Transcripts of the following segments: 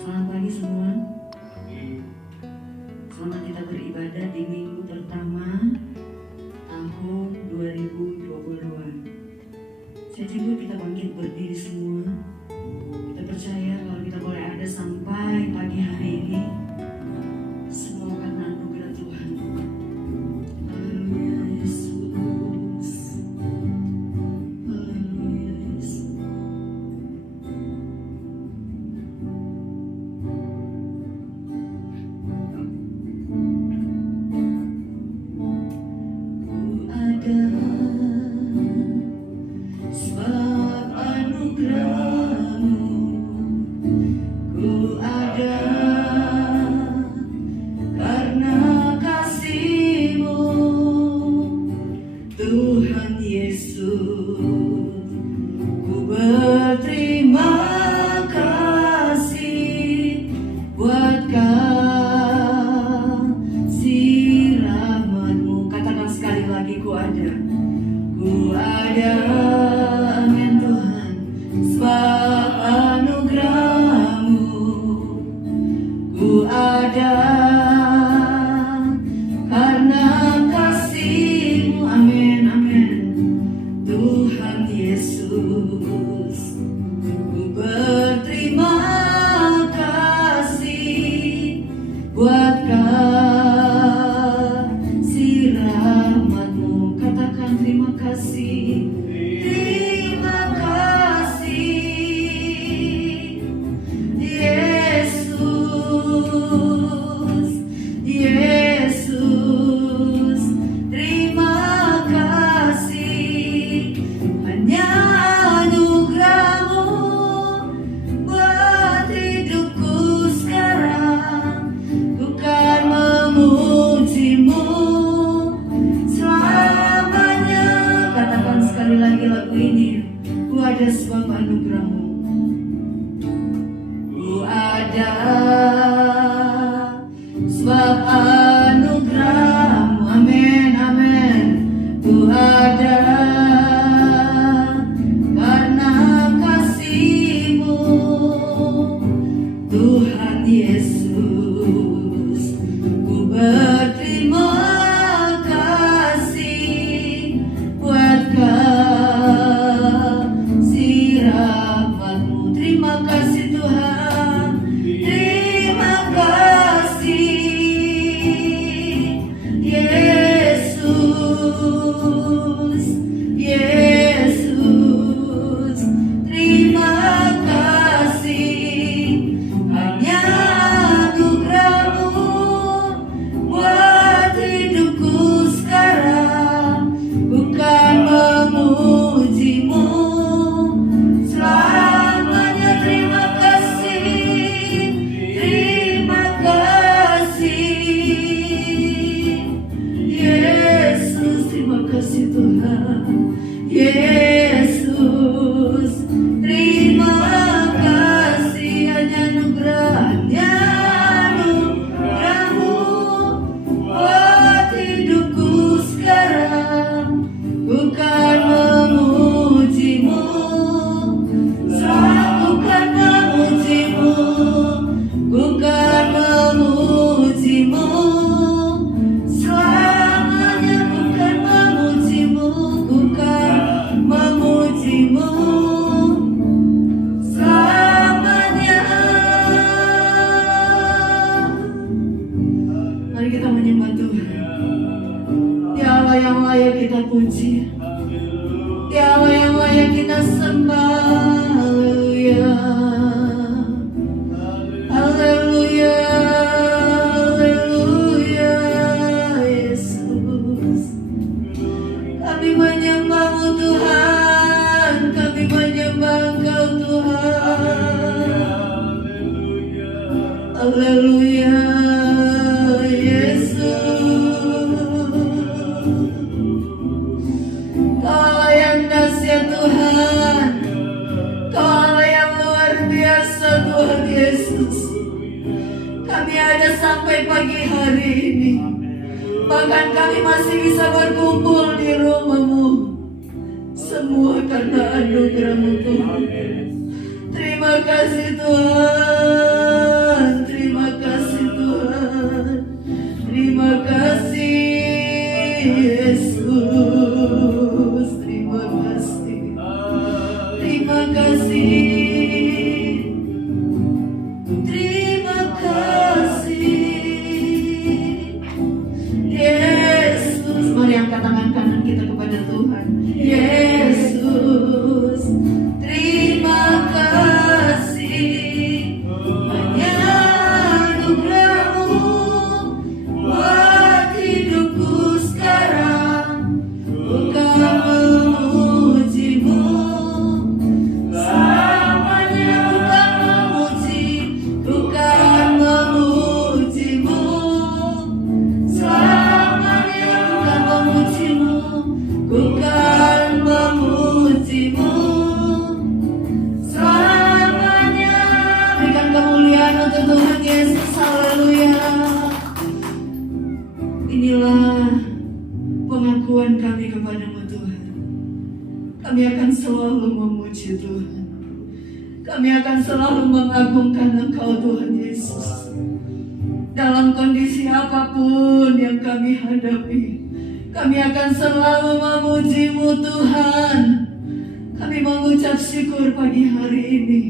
Selamat pagi semua. Selamat kita beribadah di minggu pertama tahun 2022. Saya jemput kita bangkit berdiri semua. Kita percaya kalau kita boleh ada sampai pagi hari ini, semua karena anugerah Tuhan. Haleluya Yesus. Haleluya Yesus. Sebab anugerah-Mu, ku ada karena kasih-Mu, Tuhan Yesus. Ku berterima kasih buat kasih rahmat-Mu. Katakan sekali lagi, ku ada. Ku ada, amin Tuhan, sebab anugerah-Mu. Ku ada karena kasih-Mu, amin, amin, Tuhan Yesus. Ku berterima kasih buat kasih rahmat-Mu. Katakan terima kasih. Terima kasih Yesus. Yesus, terima kasih. Hanya anugerah-Mu buat hidupku sekarang. Ku kan memuji-Mu selamanya. Katakan sekali lagi lagu ini. Ku ada sebab anugerah-Mu. Ku ada sebab anugerah-Mu. Amin, amin. Ku ada karena kasih-Mu, Tuhan Yesus. Ku berterima kasih buat kasih rahmat-Mu. Terima kasih Tuhan. Terima kasih Yesus. Yesus, terima kasih. Hanya anugerah-Mu buat hidupku sekarang. Bukan memuji-Mu selamanya. Terima kasih. Terima kasih Yesus. Terima kasih Tuhan. Yesus, terima kasih. Hanya anugerah-Mu buat hidupku sekarang. Bukan memuji-Mu, bukan memuji-Mu, bukan memuji-Mu selamanya. Bukan memuji-Mu, bukan memuji-Mu selamanya. Mari kita menyembah Tuhan. Dia Allah yang layak kita puji. Dia Allah yang layak kita sembah. Haleluya. Haleluya. Haleluya. Yesus, kami menyembah-Mu Tuhan. Kami menyembah Engkau Tuhan. Haleluya. Kau yang dahsyat Tuhan. Kau yang luar biasa Tuhan Yesus. Kami ada sampai pagi hari ini. Bahkan kami masih bisa berkumpul di rumah-Mu. Semua karena anugerah-Mu Tuhan. Terima kasih Tuhan. untuk Tuhan Yesus. Haleluya. Inilah pengakuan kami kepadamu Tuhan. Kami akan selalu memuji Tuhan. Kami akan selalu mengagungkan Engkau Tuhan Yesus. Dalam kondisi apapun yang kami hadapi, kami akan selalu memuji-Mu Tuhan. Kami mengucap syukur pagi hari ini.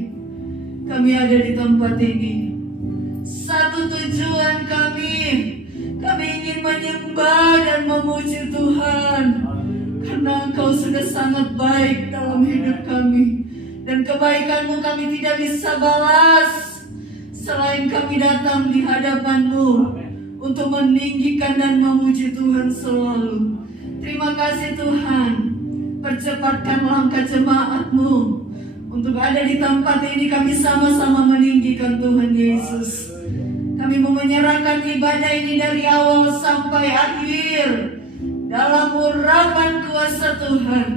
Kami ada di tempat ini. Satu tujuan kami ingin menyembah dan memuji Tuhan. Karena Engkau sudah sangat baik dalam hidup kami. Dan kebaikan-Mu kami tidak bisa balas selain kami datang di hadapan-Mu untuk meninggikan dan memuji Tuhan selalu. Terima kasih Tuhan. Percepatkan langkah jemaat-Mu untuk ada di tempat ini. Kami sama-sama meninggikan Tuhan Yesus. Kami mau menyerahkan ibadah ini dari awal sampai akhir dalam urapan kuasa Tuhan.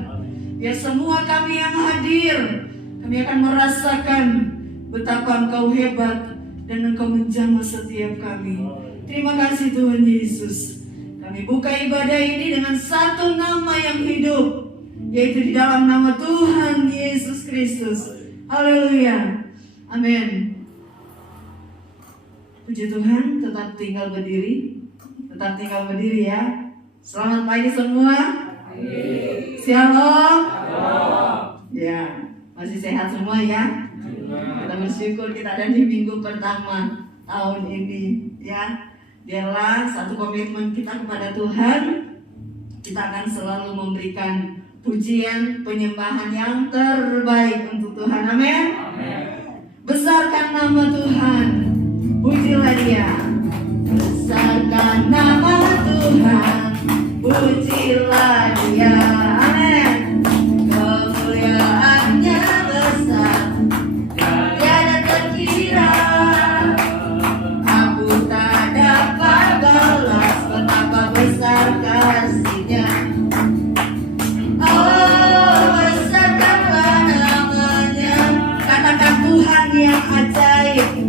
Ya, semua kami yang hadir, kami akan merasakan betapa Engkau hebat dan Engkau menjamah setiap kami. Terima kasih Tuhan Yesus. Kami buka ibadah ini dengan satu nama yang hidup, yaitu di dalam nama Tuhan Yesus Kristus. Haleluya. Amin. Puji Tuhan. Tetap tinggal berdiri. Tetap tinggal berdiri ya. Selamat pagi semua. Shalom. Ya, masih sehat semua ya. Kita bersyukur kita ada di minggu pertama tahun ini ya. Biarlah satu komitmen kita kepada Tuhan, kita akan selalu memberikan pujian, penyembahan yang terbaik untuk Tuhan. Amin. Besarkan nama Tuhan, pujilah Dia. Besarkan nama Tuhan, pujilah Dia. Amin. Kemuliaannya besar, tiada terkira. Aku tak dapat balas betapa besar kasih-Nya. Besarkanlah namanya. Katakan Tuhan yang ajaib.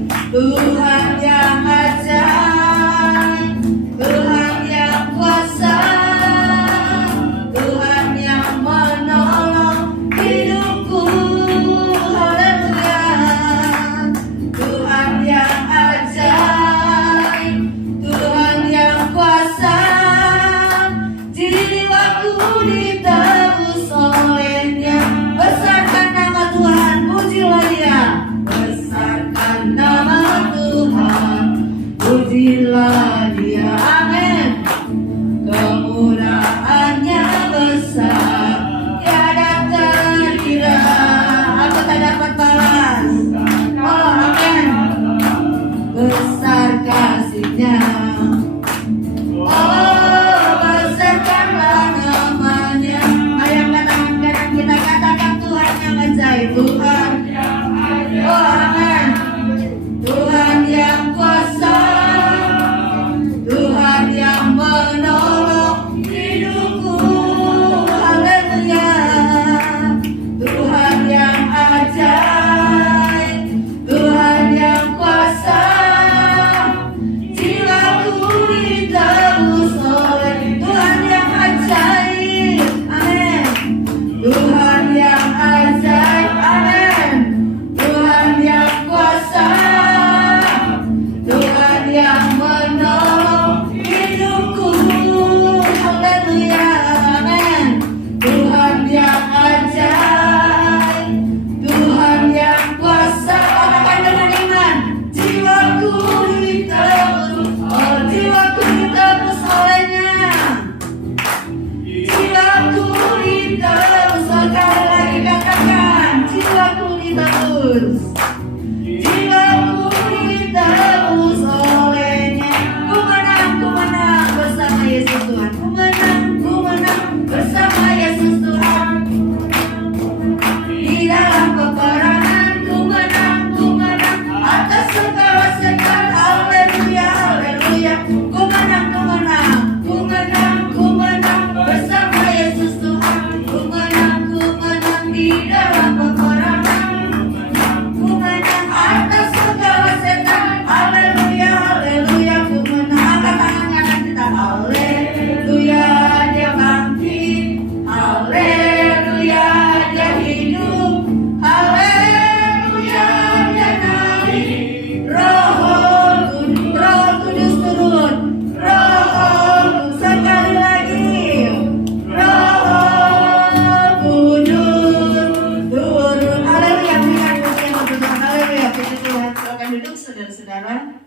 duduk saudara-saudara.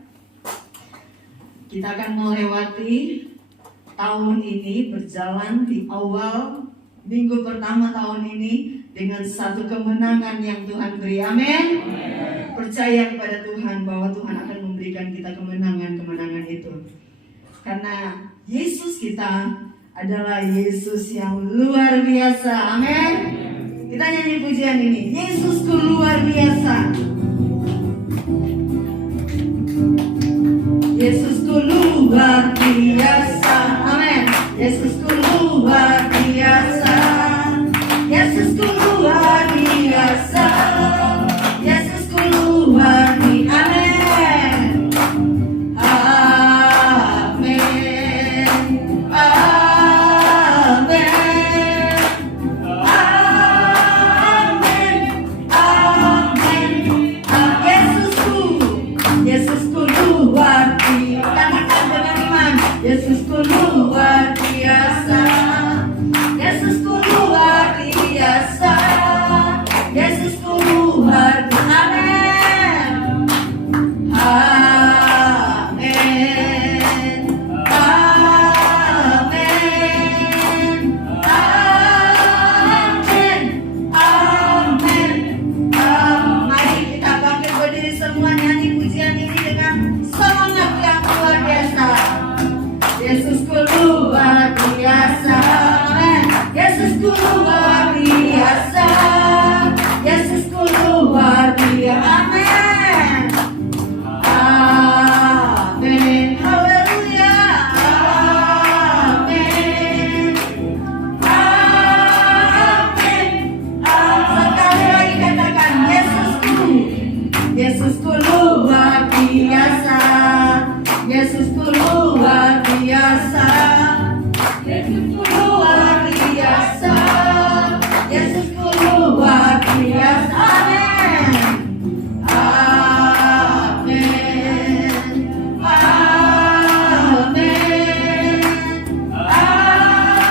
Kita akan melewati tahun ini, berjalan di awal minggu pertama tahun ini dengan satu kemenangan yang Tuhan beri. Amin. Percaya kepada Tuhan bahwa Tuhan akan memberikan kita kemenangan-kemenangan itu. Karena Yesus kita adalah Yesus yang luar biasa. Amin. Kita nyanyi pujian ini. Yesusku luar biasa. Yesusku luar biasa. Amin. Yesusku luar biasa. Yesusku luar biasa. Yesusku luar biasa. Amin. Amin. Amin. Yesusku luar biasa. Katakan dengan iman. Yesusku luar biasa. Yesusku luar biasa. Yesusku luar biasa. Amin. Amin. Amin. Amin. Mari kita bangkit berdiri semua, nyanyi pujian ini dengan semangat yang luar biasa. Yesusku luar biasa. Yesusku luar biasa. Yesusku luar biasa. Amin. Amin. Haleluya. Amin. Amin. Sekali lagi katakan Yesusku. Yesusku luar biasa. Yesusku luar biasa. Yesusku luar biasa. Yesusku luar biasa. Amin. Amin. Amin.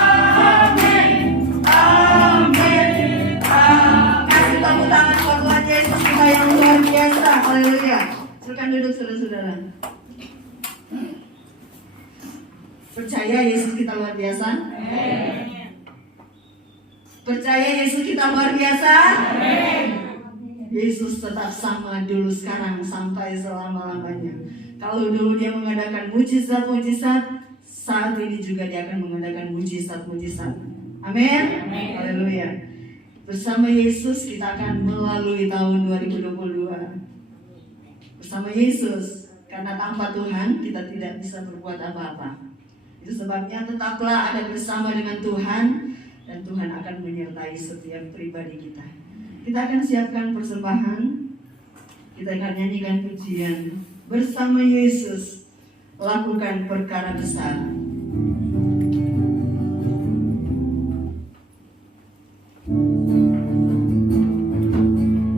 Amin. Amin. Kasih tepuk tangan buat Tuhan Yesus kita yang luar biasa. Haleluya. Silakan duduk saudara-saudara. Percaya Yesus kita luar biasa? Percaya Yesus kita luar biasa? Yesus tetap sama dulu, sekarang, sampai selama-lamanya. Kalau dulu dia mengadakan mujizat-mujizat, saat ini juga dia akan mengadakan mujizat-mujizat. Amin. Haleluya. Bersama Yesus kita akan melalui tahun 2022. Bersama Yesus, karena tanpa Tuhan kita tidak bisa berbuat apa-apa. Itu sebabnya tetaplah ada bersama dengan Tuhan, dan Tuhan akan menyertai setiap pribadi kita. Kita akan siapkan persembahan. Kita akan nyanyikan pujian bersama Yesus, lakukan perkara besar.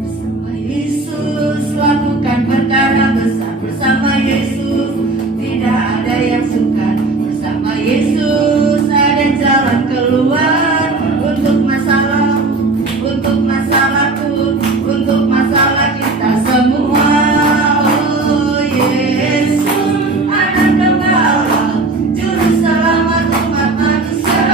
Bersama Yesus lakukan perkara besar. Bersama Yesus tidak ada yang sukar. Bersama Yesus ada jalan keluar untuk masalahku, untuk masalah kita semua. Oh Yesus, Anak Gembala, Juru Selamat umat manusia.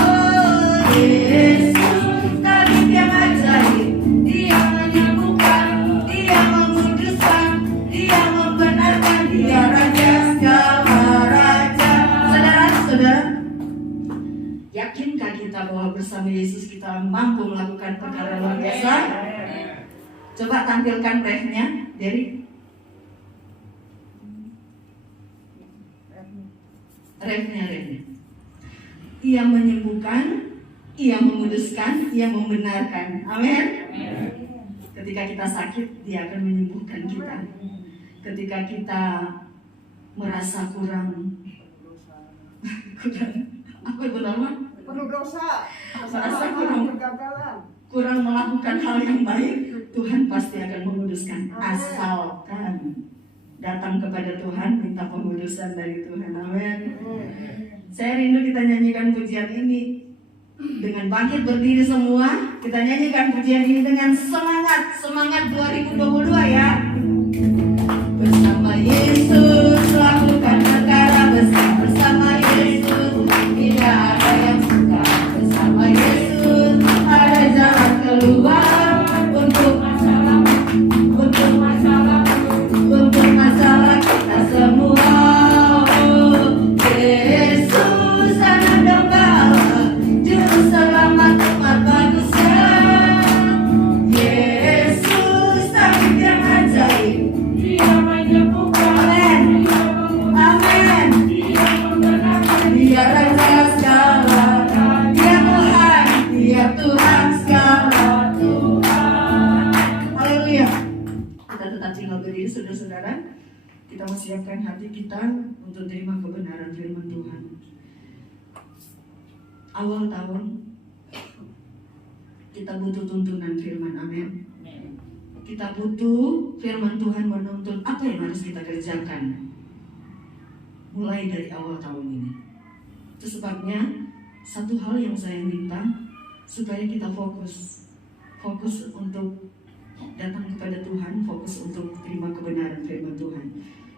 Oh Yesus, Tabib yang ajaib, Dia menyembuhkan, Dia menguduskan, Dia membenarkan, Dia Raja segala raja. Saudara-saudara, yakinkah kita bahwa bersama Yesus kita mampu melakukan perkara luar biasa? Coba tampilkan refnya, Derry. Refnya. Ia menyembuhkan, Ia menguduskan, Ia membenarkan. Amin. Ketika kita sakit, Dia akan menyembuhkan kita. Ketika kita merasa kurang apa benar? Penuh dosa, Merasa kegagalan. kurang melakukan hal yang baik, Tuhan pasti akan menguduskan. Asalkan datang kepada Tuhan, minta pengudusan dari Tuhan. Amin. Saya rindu kita nyanyikan pujian ini dengan bangkit berdiri semua. Kita nyanyikan pujian ini dengan semangat 2022 ya. kita mempersiapkan hati kita untuk terima kebenaran firman Tuhan. Awal tahun kita butuh tuntunan firman, amin. Kita butuh firman Tuhan menuntun apa yang harus kita kerjakan mulai dari awal tahun ini. Itu sebabnya satu hal yang saya minta, supaya kita fokus untuk datang kepada Tuhan, fokus untuk terima kebenaran firman Tuhan.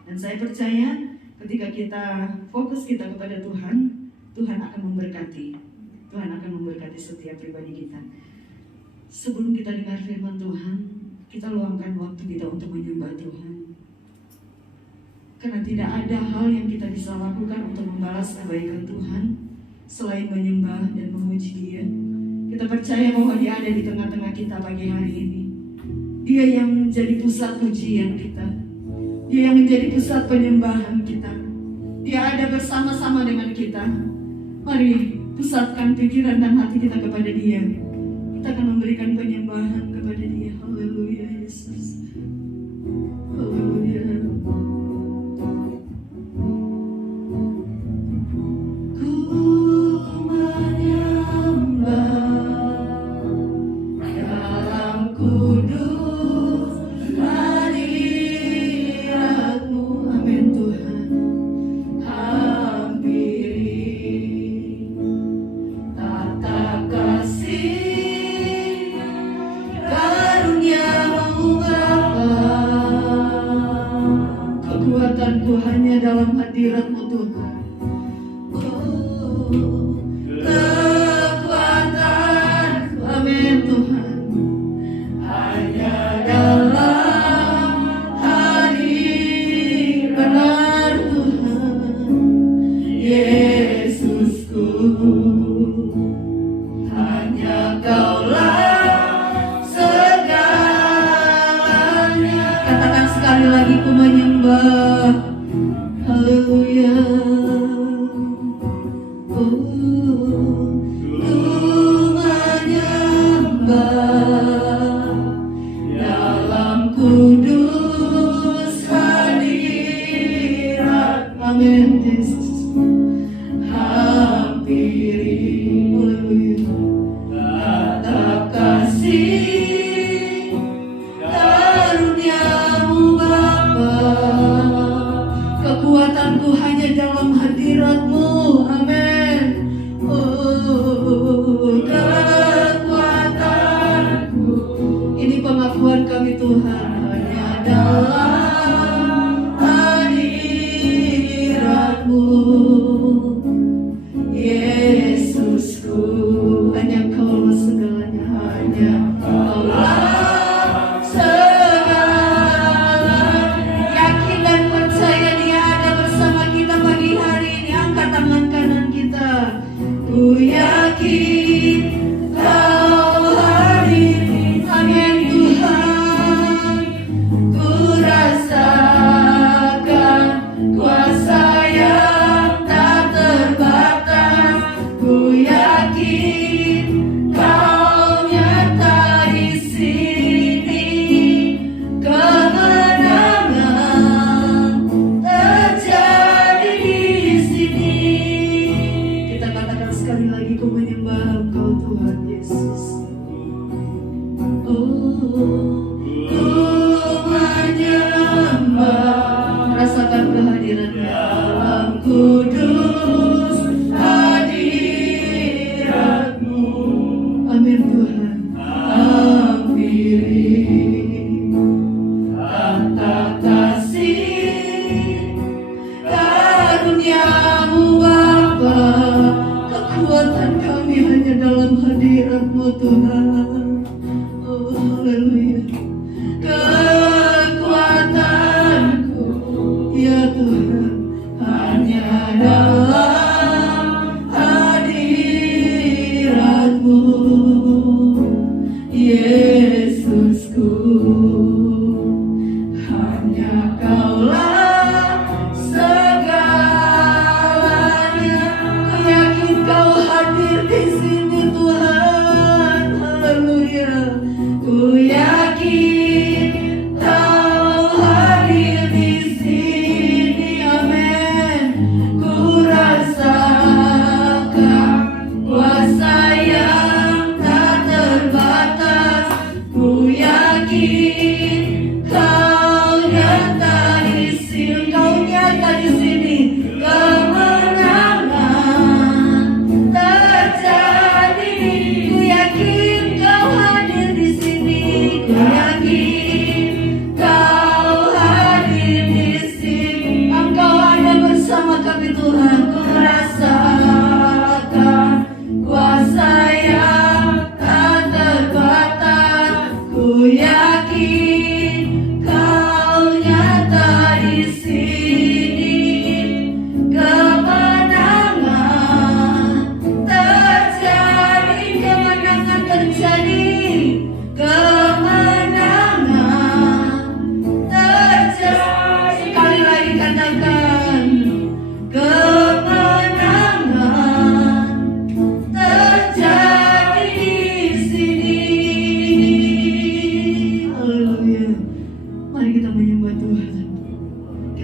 Dan saya percaya ketika kita fokus kita kepada Tuhan, Tuhan akan memberkati. Tuhan akan memberkati setiap pribadi kita. Sebelum kita dengar firman Tuhan, kita luangkan waktu kita untuk menyembah Tuhan. Karena tidak ada hal yang kita bisa lakukan untuk membalas kebaikan Tuhan selain menyembah dan memuji Dia. Kita percaya bahwa Dia ada di tengah-tengah kita pagi hari ini. Dia yang menjadi pusat pujian kita. Dia yang menjadi pusat penyembahan kita. Dia ada bersama-sama dengan kita. Mari pusatkan pikiran dan hati kita kepada Dia. Kita akan memberikan penyembahan kepada Dia. Haleluya Yesus. Haleluya. Kekuatanku hanya dalam hadirat-Mu Tuhan. Kekuatanku, amin Tuhan, hanya dalam hadirat benar Tuhan. Yesusku, hanya Kaulah segalanya. Katakan sekali lagi, ku menyembah. Haleluya. Ku menyembah dalam kudus hadirat. Amin Yesus. Hampiri. Haleluya. Tatap kasih karunia-Mu Bapa. Kekuatanku hanya dalam hadirat-Mu, amin. Oh, kekuatanku, ini pengakuan kami Tuhan, hanya dalam hadirat-Mu. Yesusku, hanya Kaulah segalanya, hanya Kaulah segalanya. Yakin dan percaya Dia ada bersama kita pagi hari ini. Angkat tangan kanan kita. Ku yakin Kau hadir, amin Tuhan. Ku rasakan kuasa yang tak terbatas. Ku yakin Kau nyata di sini. Kemenangan terjadi di sini. Kita katakan sekali lagi, ku menyembah Engkau Tuhan Yesus. Oh, ku menyembah. Rasakan kehadiran dalam kudus hadirat-Mu. Amin Tuhan. Hampiri tatap kasih karunia-Mu Bapa. Kekuatan kami hanya dalam hadirat-Mu Tuhan. Oh haleluya. Kekuatanku, ya Tuhan, hanya dalam hadirat-Mu. Yesusku, hanya Kaulah segalanya. Ku yakin Kau hadir di sini Tuhan. Haleluya.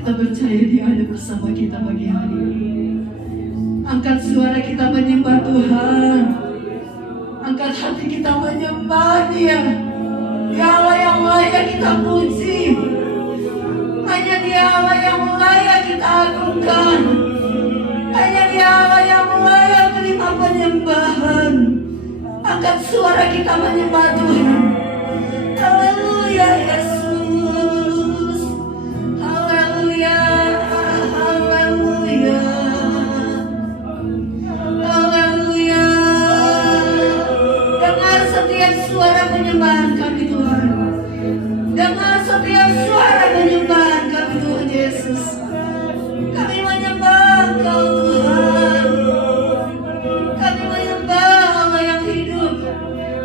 Kita percaya Dia ada bersama kita pagi hari ini. Angkat suara kita menyembah Tuhan. Angkat hati kita menyembah Dia. Dia Allah yang layak kita puji. Hanya Dia Allah yang layak kita agungkan. Hanya Dia Allah yang layak terima penyembahan. Angkat suara kita menyembah Tuhan. Haleluya Yesus. Haleluya. Haleluya. Haleluya. Dengar setiap suara penyembahan kami Tuhan. Dengar setiap suara penyembahan kami Tuhan Yesus. Kami menyembah Engkau Tuhan. Kami menyembah Allah yang hidup.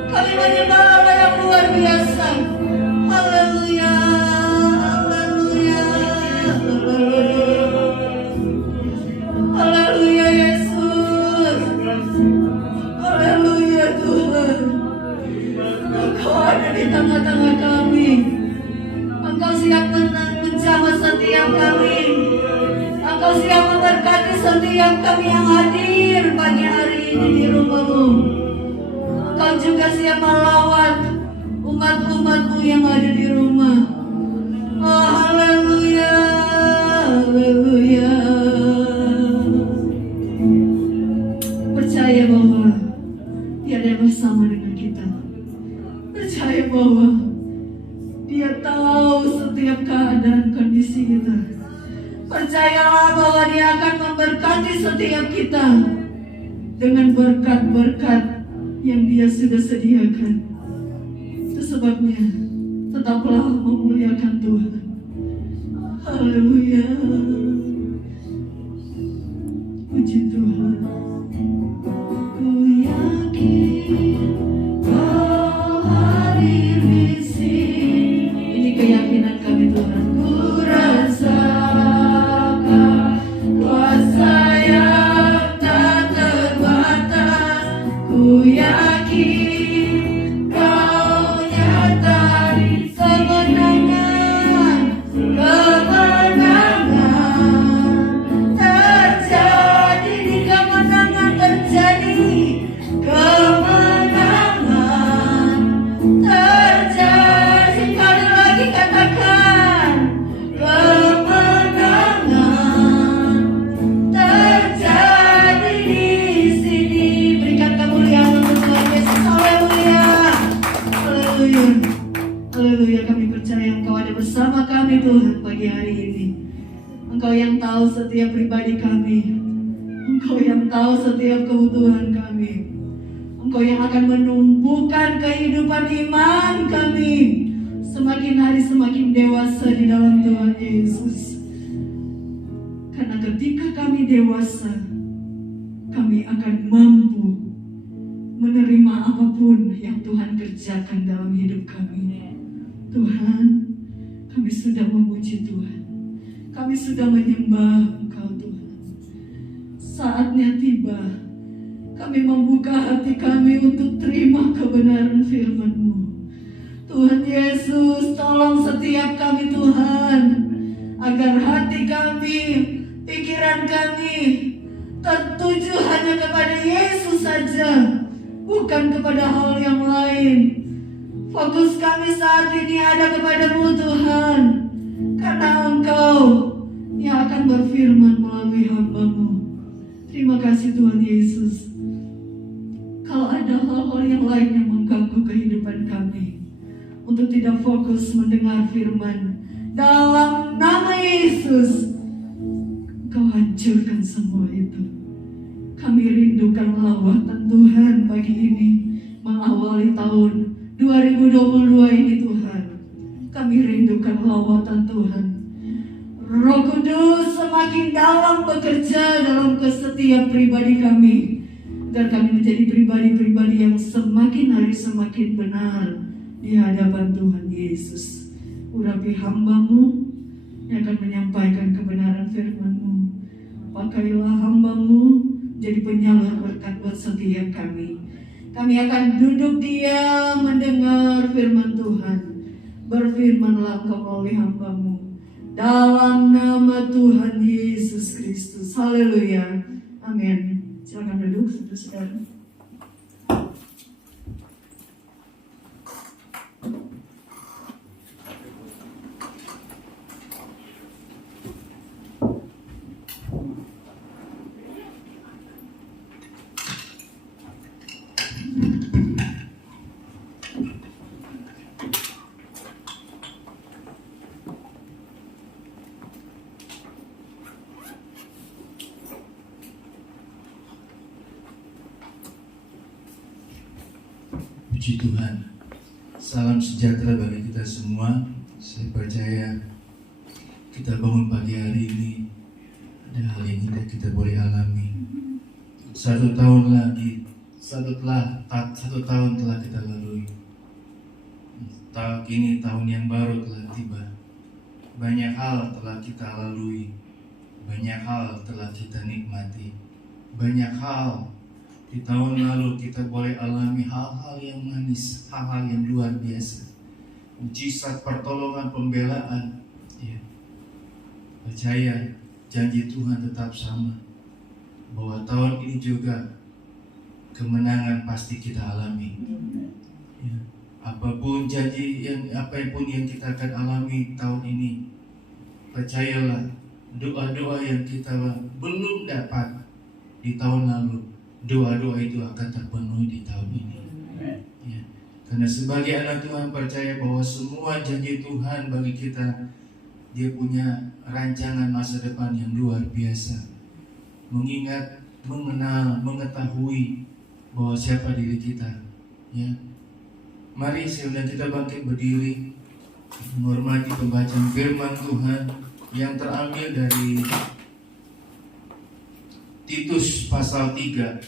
Kami menyembah Allah yang luar biasa. Haleluya. Haleluya. Haleluya Yesus. Haleluya Tuhan. Engkau ada di tengah-tengah kami. Engkau siap menjamah setiap kami. Engkau siap memberkati setiap kami yang hadir pagi hari ini di rumah-Mu. Engkau juga siap melawat umat-umat-Mu yang ada di rumah. Oh haleluya. Haleluya. Percaya bahwa Dia ada bersama dengan kita. Percaya bahwa Dia tahu setiap keadaan kondisi kita. Percayalah bahwa Dia akan memberkati setiap kita dengan berkat-berkat yang Dia sudah sediakan. Itu sebabnya tetaplah memuliakan Tuhan. Haleluya. Puji Tuhan. Ku yakin Kau hadir di sini. Ini keyakinan kami Tuhan. Ku rasakan kuasa yang tak terbatas. Ku yakin Kau nyata di kemenangan. Kemenangan terjadi di kemenangan terjadi. Kemenangan terjadi. Sekali lagi katakan. Kemenangan terjadi di sini. Berikan kemuliaan untuk Tuhan Yesus. Haleluya. Haleluya. Haleluya. Kami percaya Engkau ada bersama kami Tuhan pagi hari ini. Engkau yang tahu setiap pribadi kami. Engkau yang tahu setiap kebutuhan kami. Engkau yang akan menumbuhkan kehidupan iman kami semakin hari semakin dewasa di dalam Tuhan Yesus. Karena ketika kami dewasa, kami akan mampu menerima apapun yang Tuhan kerjakan dalam hidup kami. Tuhan, kami sudah memuji Tuhan. Kami sudah menyembah Engkau Tuhan. Saatnya tiba, kami membuka hati kami untuk terima kebenaran firman-Mu. Tuhan Yesus, tolong setiap kami Tuhan, agar hati kami, pikiran kami tertuju hanya kepada Yesus saja, bukan kepada hal yang lain. Fokus kami saat ini ada kepada-Mu Tuhan, karena Engkau yang akan berfirman melalui hamba-Mu. Terima kasih Tuhan Yesus. Kalau ada hal-hal yang lain yang mengganggu kehidupan kami, untuk tidak fokus mendengar firman, dalam nama Yesus, Kau hancurkan semua itu. Kami rindukan lawatan Tuhan pagi ini, mengawali tahun 2022 ini Tuhan. Kami rindukan lawatan Tuhan. Roh Kudus semakin dalam bekerja dalam setiap pribadi kami, agar kami menjadi pribadi-pribadi yang semakin hari semakin benar di hadapan Tuhan Yesus. Urapi hamba-Mu yang akan menyampaikan kebenaran firman-Mu. Pakailah hamba-Mu jadi penyalur berkat buat setiap kami. Kami akan duduk diam mendengar firman Tuhan. Berfirmanlah Engkau melalui hamba-Mu. Dalam nama Tuhan Yesus Kristus. Haleluya. Amin. Silakan duduk, saudara-saudara. Puji Tuhan. Salam sejahtera bagi kita semua. Saya percaya kita bangun pagi hari ini ada hal yang tidak kita boleh alami. Satu tahun telah kita lalui. Kini tahun yang baru telah tiba. Banyak hal telah kita lalui. Banyak hal telah kita nikmati. Banyak hal di tahun lalu kita boleh alami hal-hal yang manis, hal-hal yang luar biasa. Mujizat, pertolongan, pembelaan. Ya. Percaya janji Tuhan tetap sama. Bahwa tahun ini juga kemenangan pasti kita alami. Ya. Apapun yang kita akan alami tahun ini, percayalah doa-doa yang kita belum dapat di tahun lalu, doa-doa itu akan terpenuhi di tahun ini. Ya. Karena sebagai anak Tuhan percaya bahwa semua janji Tuhan bagi kita, Dia punya rancangan masa depan yang luar biasa. Mengingat, mengenal, mengetahui bahwa siapa diri kita. Ya. Mari sebentar kita bangkit berdiri, menghormati pembacaan firman Tuhan yang terambil dari Titus pasal 3.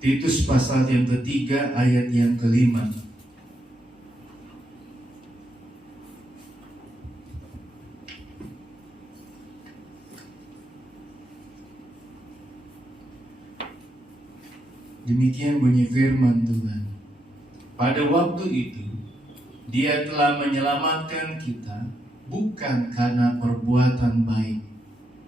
Titus pasal yang ketiga ayat yang kelima. Demikian bunyi firman Tuhan. Pada waktu itu, Dia telah menyelamatkan kita bukan karena perbuatan baik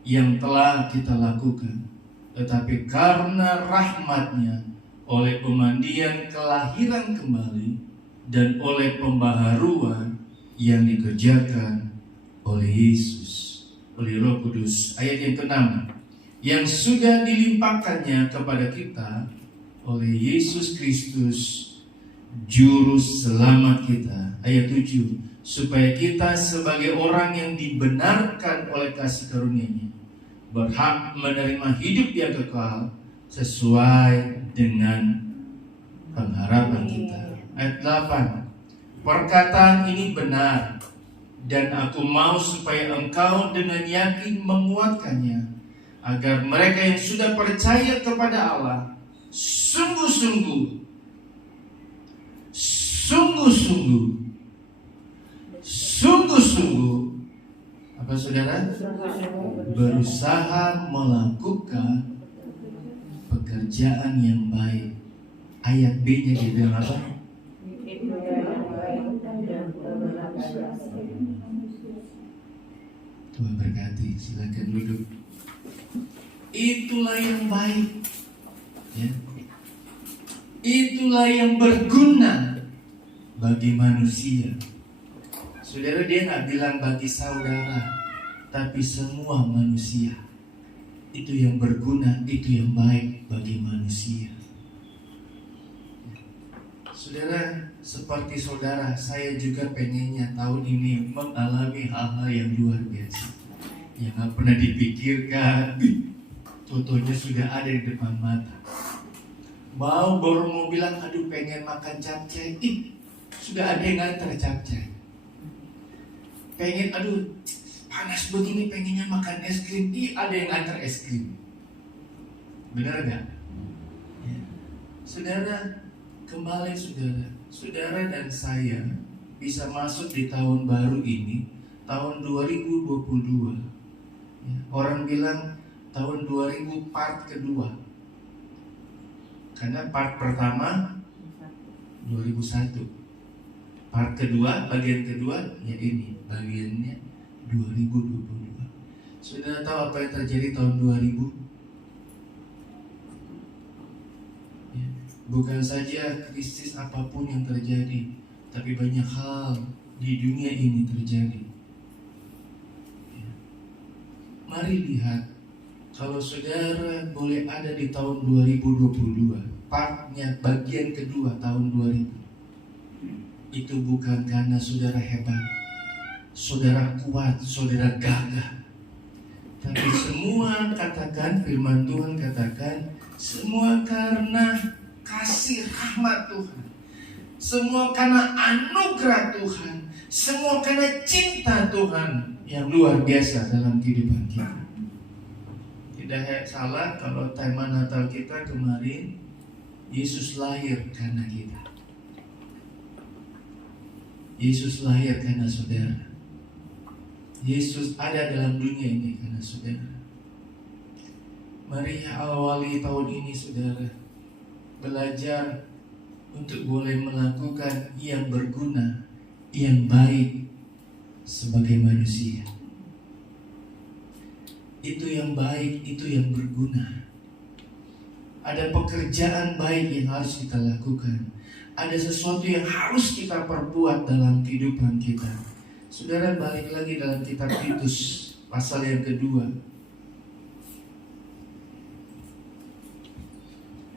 yang telah kita lakukan, tetapi karena rahmat-Nya oleh pemandian kelahiran kembali dan oleh pembaharuan yang dikerjakan oleh Yesus, oleh Roh Kudus. Ayat yang ke-6, yang sudah dilimpahkannya kepada kita oleh Yesus Kristus, Juru Selamat kita. Ayat 7, supaya kita sebagai orang yang dibenarkan oleh kasih karunia-Nya berhak menerima hidup yang kekal sesuai dengan pengharapan kita. Ayat 8, perkataan ini benar dan aku mau supaya engkau dengan yakin menguatkannya, agar mereka yang sudah percaya kepada Allah sungguh-sungguh apa saudara? Berusaha melakukan pekerjaan yang baik. Ayat B-nya dia bilang apa? Tuhan berkati, silakan duduk. Itulah yang baik, ya. Itulah yang berguna bagi manusia. Saudara, dia nggak bilang bagi saudara, tapi semua manusia. Itu yang berguna, itu yang baik bagi manusia. Saudara, seperti saudara, saya juga pengennya tahun ini mengalami hal-hal yang luar biasa, yang nggak pernah dipikirkan. Contohnya sudah ada di depan mata. Baru mau bilang, aduh pengen makan capcay, sudah ada yang ngantar capcay. Pengen, aduh panas begini pengennya makan es krim, ada yang ngantar es krim. Benar gak? Ya. Saudara, kembali saudara dan saya bisa masuk di tahun baru ini, tahun 2022. Ya. Orang bilang tahun 2000 part kedua. Karena part pertama 2001, part kedua, bagian kedua ya ini, bagiannya 2022. Saudara tahu apa yang terjadi tahun 2000? Ya, bukan saja krisis apapun yang terjadi, tapi banyak hal di dunia ini terjadi. Ya. Mari lihat, kalau saudara boleh ada di tahun 2022, partnya bagian kedua tahun 2000, itu bukan karena saudara hebat, saudara kuat, saudara gagah, tapi semua, katakan firman Tuhan katakan, semua karena kasih rahmat Tuhan, semua karena anugerah Tuhan, semua karena cinta Tuhan yang luar biasa dalam kehidupan kita. Tidak salah kalau tema Natal kita kemarin, Yesus lahir karena kita. Yesus lahir karena saudara. Yesus ada dalam dunia ini karena saudara. Mari awali tahun ini saudara, belajar untuk boleh melakukan yang berguna, yang baik sebagai manusia. Itu yang baik, itu yang berguna. Ada pekerjaan baik yang harus kita lakukan. Ada sesuatu yang harus kita perbuat dalam kehidupan kita. Saudara balik lagi dalam kitab Titus pasal yang kedua.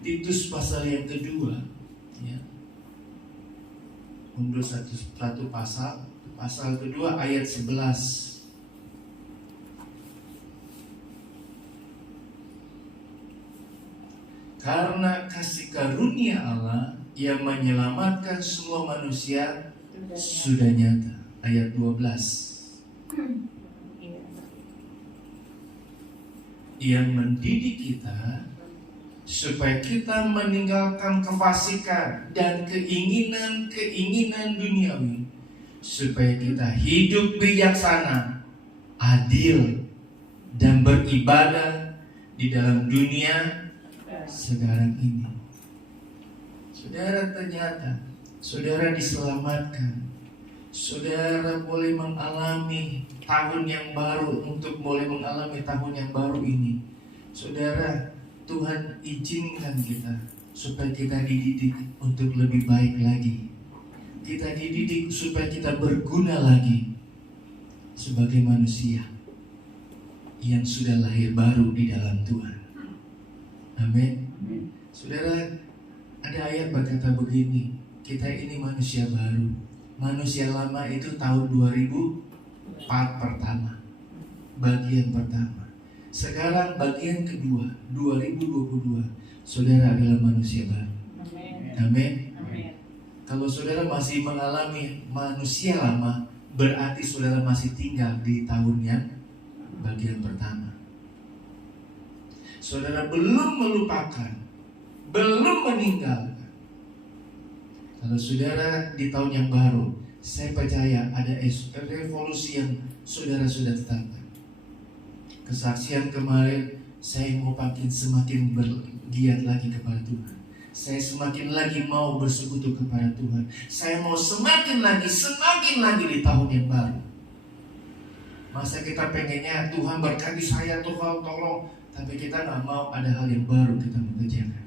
Titus pasal yang kedua, ya. Mundur satu pasal kedua ayat 11. Karena kasih karunia Allah yang menyelamatkan semua manusia sudah nyata. Ayat 12. Yang mendidik kita supaya kita meninggalkan kefasikan dan keinginan duniawi, supaya kita hidup bijaksana, adil, dan beribadah di dalam dunia sekarang ini. Saudara, ternyata saudara diselamatkan. Saudara boleh mengalami tahun yang baru, untuk boleh mengalami tahun yang baru ini. Saudara, Tuhan izinkan kita supaya kita dididik untuk lebih baik lagi. Kita dididik supaya kita berguna lagi sebagai manusia yang sudah lahir baru di dalam Tuhan. Amin. Saudara, ada ayat berkata begini, kita ini manusia baru. Manusia lama itu tahun 2004 pertama, bagian pertama. Sekarang bagian kedua, 2022, saudara adalah manusia baru. Amin. Kalau saudara masih mengalami manusia lama, berarti saudara masih tinggal di tahun yang bagian pertama. Saudara belum melupakan, belum meninggalkan. Kalau saudara di tahun yang baru, saya percaya ada revolusi yang saudara sudah tetapkan. Kesaksian kemarin, saya mau semakin bergiat lagi kepada Tuhan. Saya semakin lagi mau bersekutu kepada Tuhan. Saya mau semakin lagi di tahun yang baru. Masa kita pengennya Tuhan berkati saya, Tuhan tolong, tapi kita nggak mau ada hal yang baru kita mengerjakan.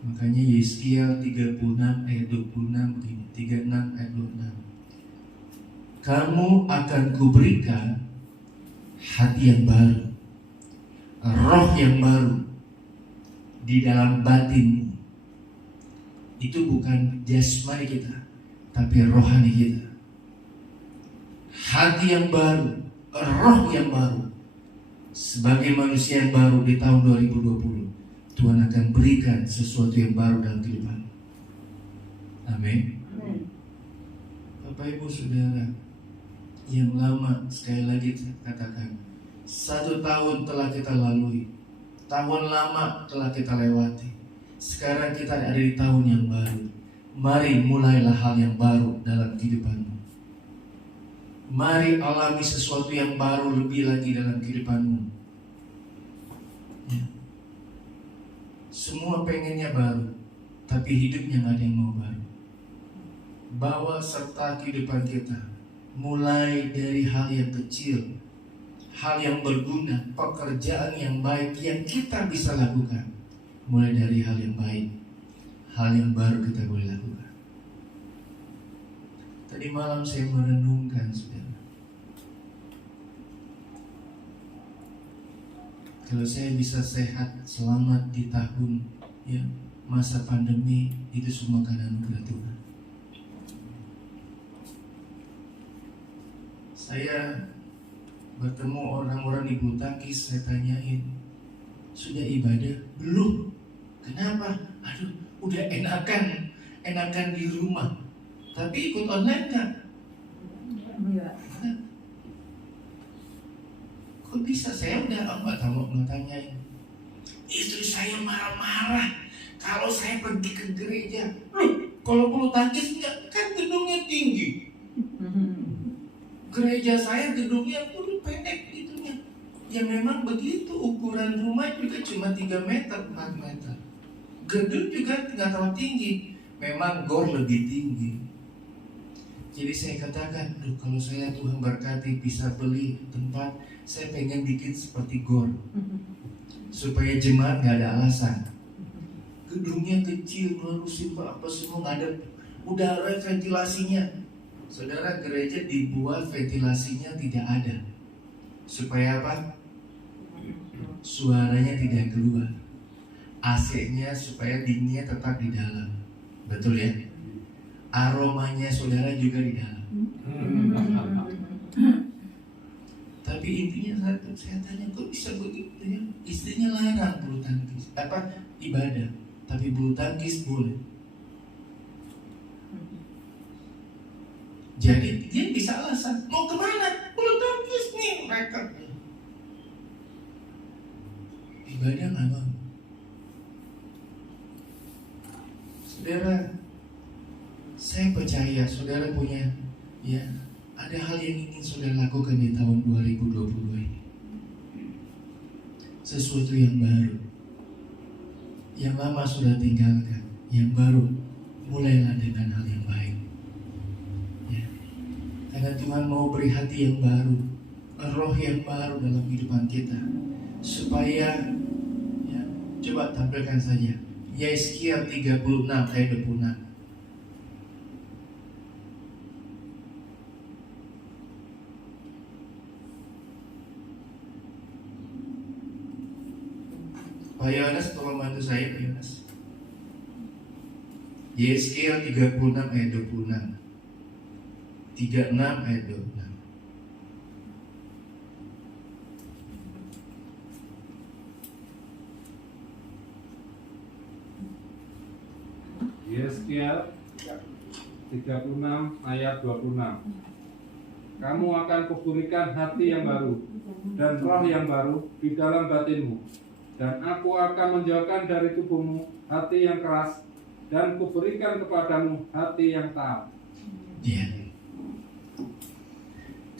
Makanya Yeskiel 36 ayat 26 begini, 36 ayat 26. Kamu akan kuberikan hati yang baru, roh yang baru di dalam batinmu. Itu bukan jasmani kita, tapi rohani kita. Hati yang baru, roh yang baru. Sebagai manusia yang baru di tahun 2020, Tuhan akan berikan sesuatu yang baru dalam kehidupan. Amin. Bapak Ibu Saudara yang lama, sekali lagi katakan, 1 tahun telah kita lalui, tahun lama telah kita lewati. Sekarang kita ada di tahun yang baru. Mari mulailah hal yang baru dalam kehidupanmu. Mari alami sesuatu yang baru lebih lagi dalam kehidupanmu. semua pengennya baru, tapi hidupnya nggak ada yang mau baru. Bawa serta kehidupan kita, mulai dari hal yang kecil, hal yang berguna, pekerjaan yang baik yang kita bisa lakukan. Mulai dari hal yang baik, hal yang baru kita boleh lakukan. Tadi malam saya merenungkan, saudara, kalau saya bisa sehat, selamat di tahun masa pandemi, itu semua karena anugerah Tuhan. Saya bertemu orang-orang di bulu tangkis, saya tanyain, sudah ibadah? Belum. Kenapa? Aduh, udah enakan di rumah. Tapi ikut online nggak? Kok bisa? Saya udah nggak tahu, mau tanyain. Istri saya marah-marah kalau saya pergi ke gereja. Loh, kalau bulu tangkis enggak, kan gedungnya tinggi. Gereja saya gedungnya pendek itunya. Ya memang begitu, ukuran rumah juga cuma 3 meter, 4 meter. Gedung juga nggak terlalu tinggi. Memang gor lebih tinggi. Jadi saya katakan, kalau saya Tuhan berkati bisa beli tempat, saya pengen bikin seperti gor, supaya jemaat nggak ada alasan. Gedungnya kecil, lalu apa semua nggak ada udara ventilasinya. Saudara, gereja dibuat ventilasinya tidak ada. Supaya apa? Suaranya tidak keluar. AC-nya supaya dinginnya tetap di dalam. Betul ya? Aromanya saudara juga di dalam. Tapi intinya saya tanya, kok bisa begitu ya? Istrinya larang bulu tangkis, ibadah, tapi bulu tangkis boleh. Jadi dia bisa alasan, mau kemana? Bulu tangkis nih mereka. Ibadah nggak mau. Saudara, saya percaya saudara punya ada hal yang ingin saudara lakukan di tahun 2020 ini. Sesuatu yang baru. Yang lama sudah tinggalkan, yang baru mulailah dengan hal yang baik. Karena Tuhan mau beri hati yang baru, roh yang baru dalam kehidupan kita, supaya coba tampilkan saja Yesaya 36 ayat 26. Pak Yohanes, tolong bantu saya, Pak Yohanes. Yesaya 36 ayat 26. 36 ayat 26. Yesaya 36 ayat 26. Kamu akan kuberikan hati yang baru dan roh yang baru di dalam batinmu, dan aku akan menjauhkan dari tubuhmu hati yang keras, dan kuberikan kepadamu hati yang taat.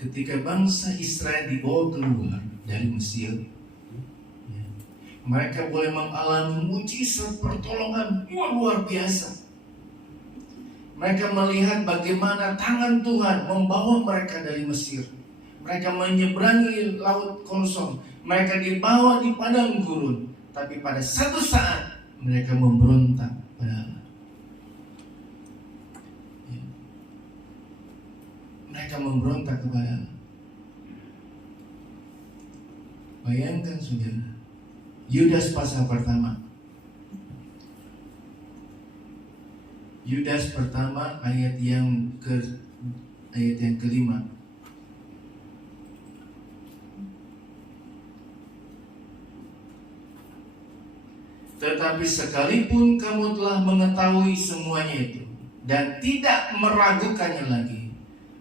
Ketika bangsa Israel dibawa keluar dari Mesir, mereka boleh mengalami mujizat pertolongan luar biasa. Mereka melihat bagaimana tangan Tuhan membawa mereka dari Mesir. Mereka menyeberangi laut kosong. Mereka dibawa di padang gurun. Tapi pada satu saat mereka memberontak pada Allah. Mereka memberontak kepada Allah. Bayangkan saudara, Yudas pasal pertama. Yudas pertama ayat yang kelima. Tetapi sekalipun kamu telah mengetahui semuanya itu dan tidak meragukannya lagi,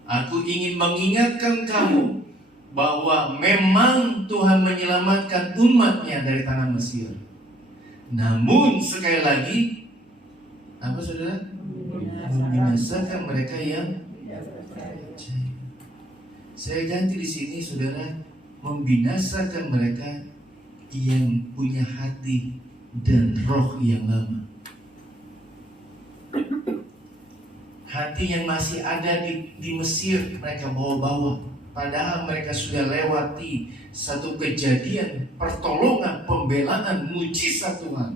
aku ingin mengingatkan kamu bahwa memang Tuhan menyelamatkan umatnya dari tanah Mesir. Namun sekali lagi, apa saudara? Membinasakan mereka yang percaya. Saya ganti di sini saudara, membinasakan mereka yang punya hati dan roh yang lama. Hati yang masih ada di Mesir mereka bawa-bawa, padahal mereka sudah lewati satu kejadian pertolongan, pembelaan, mujizat Tuhan.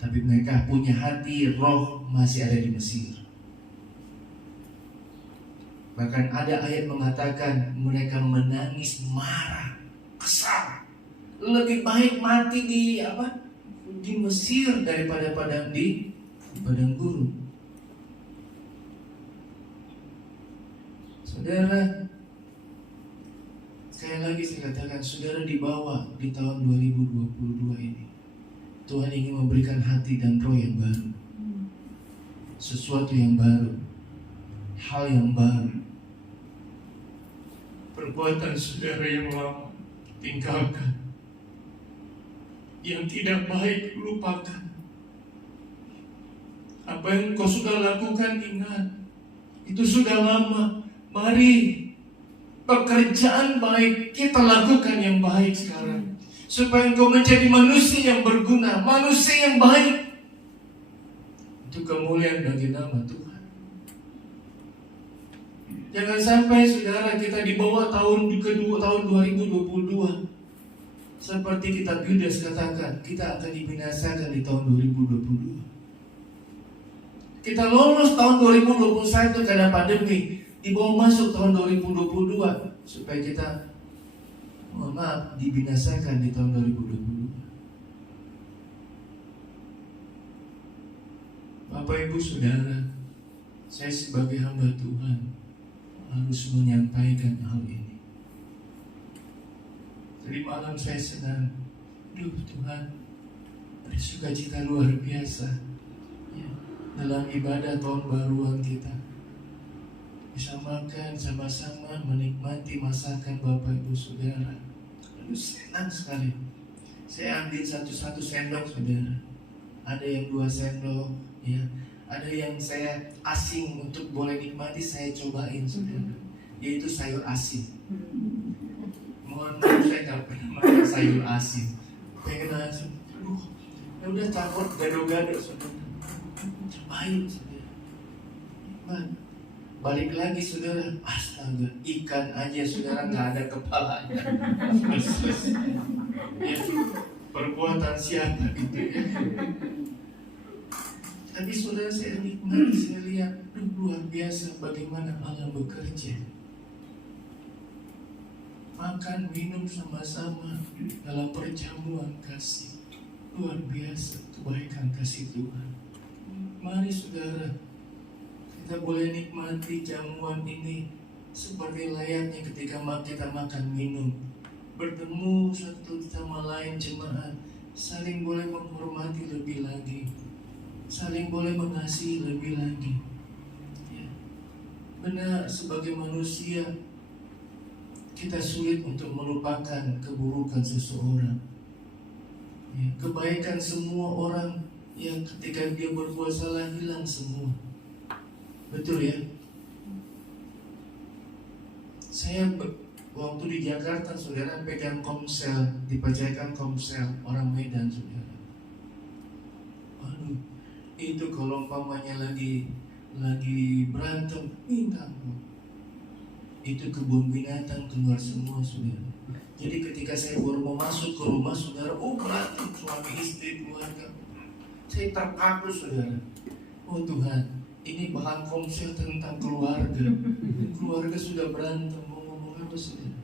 Tapi mereka punya hati, roh masih ada di Mesir. Bahkan ada ayat mengatakan mereka menangis marah, kesal. Lebih baik mati di Mesir daripada di padang gurun. Saudara, sekali lagi saya katakan, saudara dibawa di tahun 2022 ini. Tuhan ingin memberikan hati dan roh yang baru, sesuatu yang baru, hal yang baru. Perbuatan saudara yang lama tinggalkan, yang tidak baik lupakan. Apa yang kau sudah lakukan ingat, itu sudah lama. Mari pekerjaan baik kita lakukan yang baik sekarang, supaya engkau menjadi manusia yang berguna, manusia yang baik, untuk kemuliaan bagi nama Tuhan. Jangan sampai saudara kita dibawa tahun kedua, tahun 2022, seperti kitab Yudas katakan, kita akan dibinasakan di tahun 2022. Kita lolos tahun 2021 karena pandemi, dibawa masuk tahun 2022 supaya kita, mohon maaf, dibinasakan di tahun 2022. Bapak Ibu Saudara, saya sebagai hamba Tuhan harus menyampaikan hal ini. Tadi malam saya senang, Tuhan, ada sukacita luar biasa ya, dalam ibadah tahun baruan kita. Bisa makan sama-sama, menikmati masakan Bapak Ibu Saudara. Aduh, senang sekali. Saya ambil satu-satu sendok saudara. Ada yang 2 sendok, ya. Ada yang saya asing untuk boleh nikmati, saya cobain saudara. Yaitu sayur asin. Mohon maaf, saya nggak pernah makan sayur asin. Pengen asin. Ya udah campur gado-gado saudara. Cobain saudara. Nikmat. Balik lagi saudara, astaga, ikan aja saudara nggak ada kepalanya. Ya, perbuatan siapa itu ya? Tapi saudara, saya nikmati, saya lihat luar biasa bagaimana Allah bekerja. Makan, minum sama-sama dalam perjamuan kasih. Luar biasa kebaikan kasih Tuhan. Mari saudara, kita boleh nikmati jamuan ini seperti layaknya ketika kita makan minum, bertemu satu sama lain jemaat, saling boleh menghormati lebih lagi, saling boleh mengasihi lebih lagi ya. Benar, sebagai manusia kita sulit untuk melupakan keburukan seseorang ya. Kebaikan semua orang yang ketika dia berbuat salah hilang semua. Betul ya. Saya waktu di Jakarta saudara pegang komsel, dipercayakan komsel orang Medan saudara. Aduh, itu kalau umpamanya lagi berantem, minta itu kebun binatang keluar semua saudara. Jadi ketika saya baru mau masuk ke rumah saudara, berantem suami istri keluarga. Saya terpaku saudara. Oh Tuhan, ini bahan komsel tentang keluarga. Keluarga sudah berantem, mau ngomong apa saudara?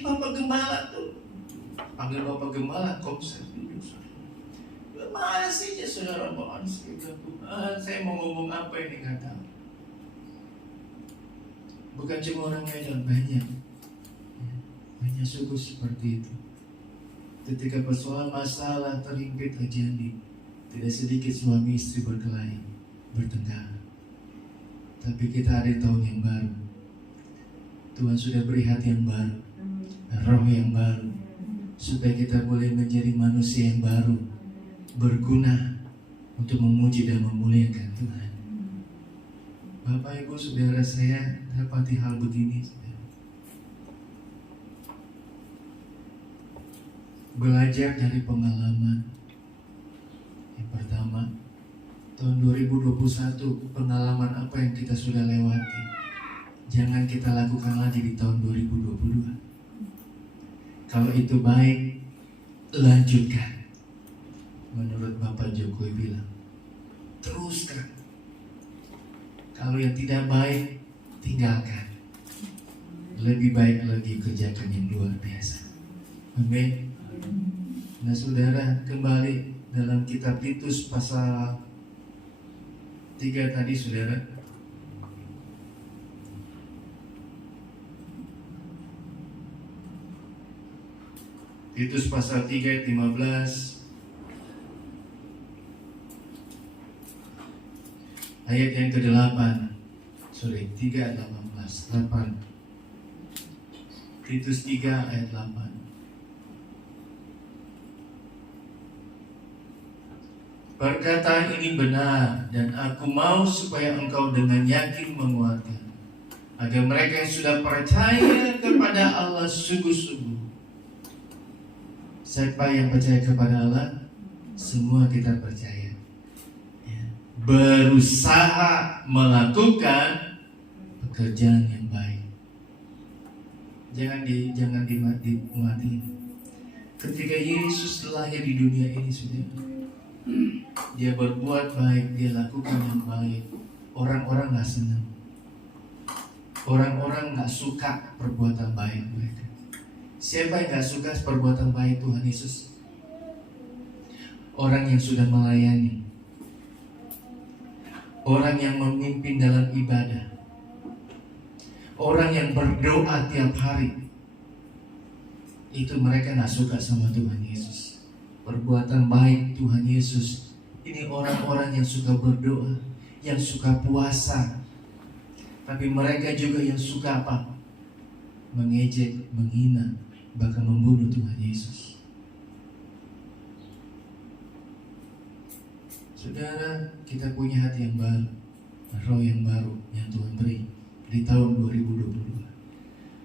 Bapak Gembala tuh, panggil Bapak Gembala komsel. Masih aja saudara, saya mau ngomong apa ini nggak tahu. Bukan cuma orang Medan, banyak suku seperti itu. Ketika persoalan masalah terhimpit terjadi, tidak sedikit suami istri berkelahi, bertengkar. Tapi kita ada di tahun yang baru. Tuhan sudah beri hati yang baru, roh yang baru, supaya kita boleh menjadi manusia yang baru, berguna untuk memuji dan memuliakan Tuhan. Bapak Ibu Saudara, saya dapati hal begini saudara. belajar dari pengalaman. Yang pertama, tahun 2021, pengalaman apa yang kita sudah lewati, jangan kita lakukan lagi di tahun 2022. Kalau itu baik, lanjutkan. Menurut Bapak Jokowi bilang, teruskan. Kalau yang tidak baik, tinggalkan. Lebih baik lagi kerjakan yang luar biasa. Amin. Nah saudara, kembali dalam kitab Titus pasal 3 tadi saudara. Titus pasal 3 ayat 15. Ayat yang ke-8. 3 ayat 18. 8. Titus 3 ayat 8. Perkataan ini benar dan aku mau supaya engkau dengan yakin menguatkan, agar mereka yang sudah percaya kepada Allah sungguh-sungguh. Siapa yang percaya kepada Allah? Semua kita percaya. Berusaha melakukan pekerjaan yang baik. Jangan dimati. Ketika Yesus lahir di dunia ini sudah, dia berbuat baik, dia lakukan yang baik. Orang-orang gak senang. Orang-orang gak suka perbuatan baik mereka. Siapa yang gak suka perbuatan baik Tuhan Yesus? Orang yang sudah melayani, orang yang memimpin dalam ibadah, orang yang berdoa tiap hari. Itu mereka gak suka sama Tuhan Yesus. Perbuatan baik Tuhan Yesus ini orang-orang yang suka berdoa, yang suka puasa. Tapi mereka juga yang suka apa? Mengejek, menghina, bahkan membunuh Tuhan Yesus. Saudara, kita punya hati yang baru, roh yang baru yang Tuhan beri di tahun 2022,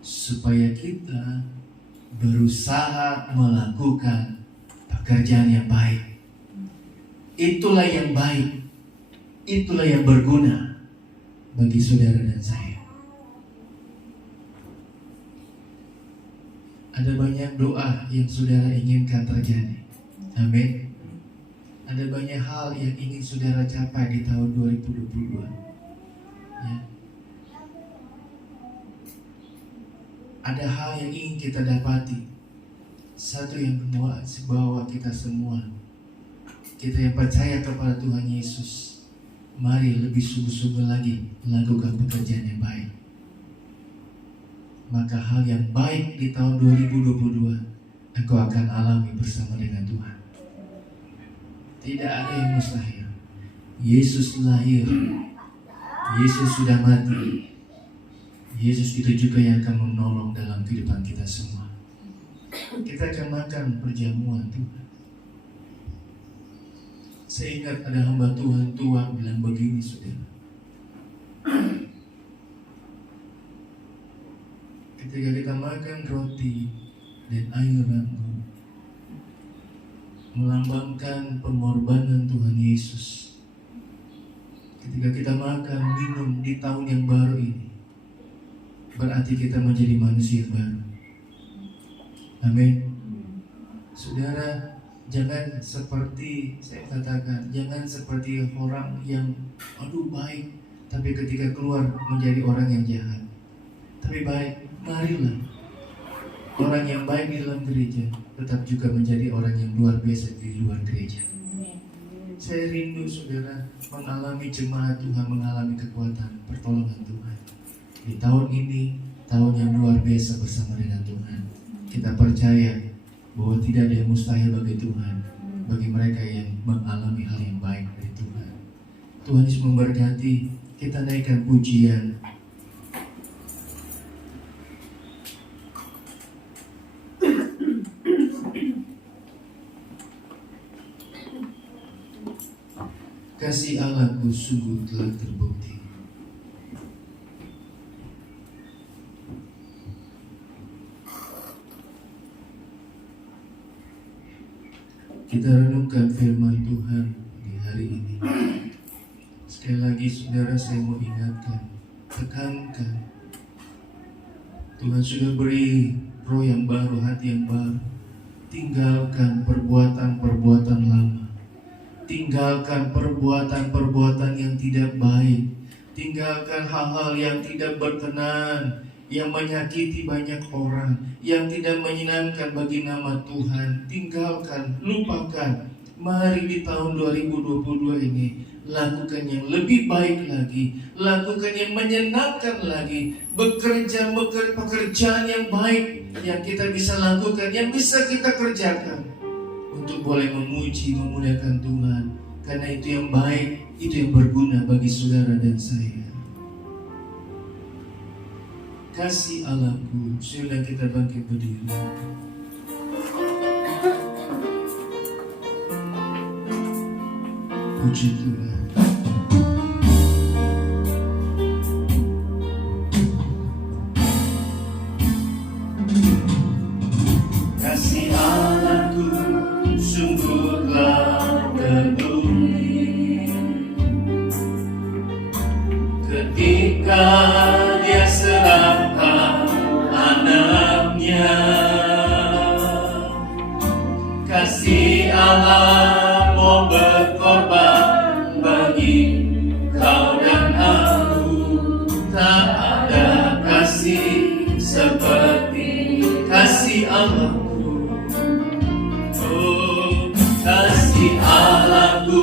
supaya kita berusaha melakukan pekerjaan yang baik. Itulah yang baik, itulah yang berguna bagi saudara dan saya. Ada banyak doa yang saudara inginkan terjadi. Amin. Ada banyak hal yang ingin saudara capai di tahun 2022. Ya. Ada hal yang ingin kita dapati. Satu yang membawa kita semua, kita yang percaya kepada Tuhan Yesus, mari lebih sungguh-sungguh lagi melakukan pekerjaan yang baik. Maka hal yang baik di tahun 2022 engkau akan alami bersama dengan Tuhan. Tidak ada yang mustahil. Yesus lahir, Yesus sudah mati, Yesus itu juga yang akan menolong dalam kehidupan kita semua. Kita akan makan perjamuan Tuhan. Saya ingat ada hamba Tuhan tua bilang begini saudara. Ketika kita makan roti dan air anggur, melambangkan pengorbanan Tuhan Yesus. Ketika kita makan, minum di tahun yang baru ini, berarti kita menjadi manusia baru. Amin. Saudara, jangan seperti saya katakan, jangan seperti orang yang baik, tapi ketika keluar menjadi orang yang jahat. Tapi baik, marilah orang yang baik di dalam gereja tetap juga menjadi orang yang luar biasa di luar gereja. Saya rindu saudara mengalami jemaat Tuhan, mengalami kekuatan pertolongan Tuhan di tahun ini, tahun yang luar biasa bersama dengan Tuhan. Kita percaya bahwa tidak ada yang mustahil bagi Tuhan, bagi mereka yang mengalami hal yang baik dari Tuhan. Tuhan Yesus memberkati. Kita naikkan pujian. Kasih Allahku sungguh telah terbukti. kita renungkan firman Tuhan di hari ini. Sekali lagi saudara, saya mau ingatkan, tekankan, Tuhan sudah beri roh yang baru, hati yang baru. Tinggalkan perbuatan-perbuatan lama. Tinggalkan perbuatan-perbuatan yang tidak baik. Tinggalkan hal-hal yang tidak berkenan, yang menyakiti banyak orang, yang tidak menyenangkan bagi nama Tuhan. Tinggalkan, lupakan. Mari di tahun 2022 ini lakukan yang lebih baik lagi, lakukan yang menyenangkan lagi, bekerja pekerjaan yang baik yang kita bisa lakukan, yang bisa kita kerjakan untuk boleh memuji, memuliakan Tuhan, karena itu yang baik, itu yang berguna bagi saudara dan saya. Kasih Allahku, sudah kita bangkit berdiri. Puji Tuhan. Kasih Allahku sungguhlah terpenuhi ketika Dia serahkan anaknya. Kasih Allah mau berkorban bagi kau dan aku. Tak ada kasih seperti kasih Allahku. Oh, kasih Allahku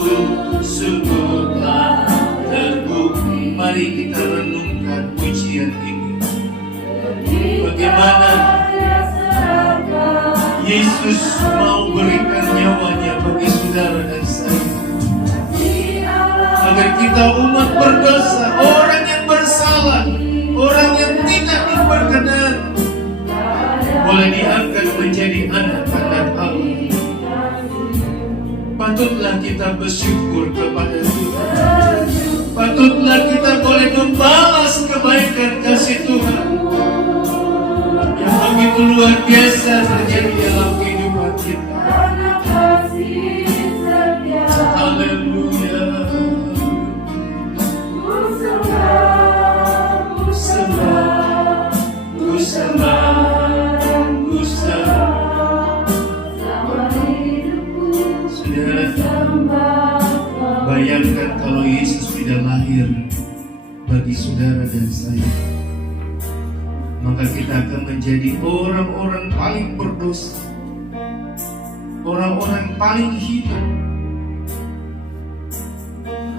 sungguhlah terbukti. Mari kita renungkan pujian ini. Bagaimana Yesus mau berikan nyawanya bagi saudara dan saya, agar kita umat berdosa, orang yang bersalah, orang yang tidak diperkenan, boleh diangkat menjadi anak-anak Allah. Patutlah kita bersyukur kepada Tuhan. Patutlah kita boleh membalas kebaikan kasih Tuhan yang begitu luar biasa terjadi dalam kehidupan kita. Haleluya. Bayangkan kalau Yesus tidak lahir bagi saudara dan saya, maka kita akan menjadi orang-orang paling berdosa, orang-orang paling hina,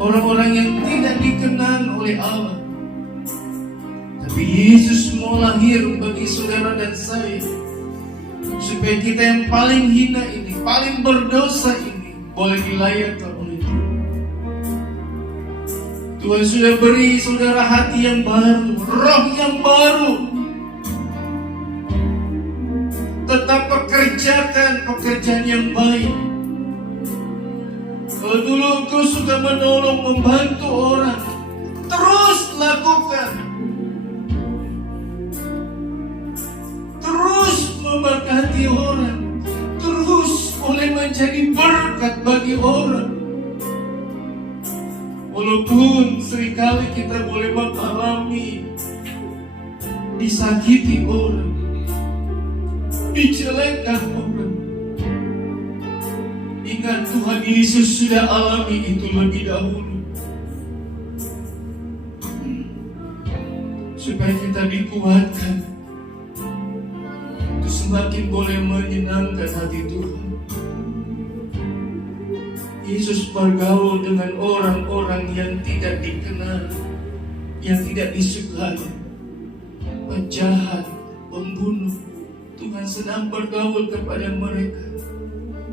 orang-orang yang tidak dikenal oleh Allah. Tapi Yesus mau lahir bagi saudara dan saya, supaya kita yang paling hina ini, paling berdosa ini, boleh dilayani oleh Tuhan. Tuhan sudah beri saudara hati yang baru, roh yang baru. Tetap pekerjakan pekerjaan yang baik. Kalau dulu engkau suka menolong, membantu orang, terus lakukan. Terus memberkati orang, terus boleh menjadi berkat bagi orang. Walaupun seringkali kita boleh mengalami disakiti orang, dijelekan orang, ingat Tuhan Yesus sudah alami itu lebih dahulu, supaya kita dikuatkan, itu semakin boleh menyenangkan hati Tuhan. Yesus bergaul dengan orang-orang yang tidak dikenal, yang tidak disukai, penjahat, pembunuh. Tuhan sedang bergaul kepada mereka,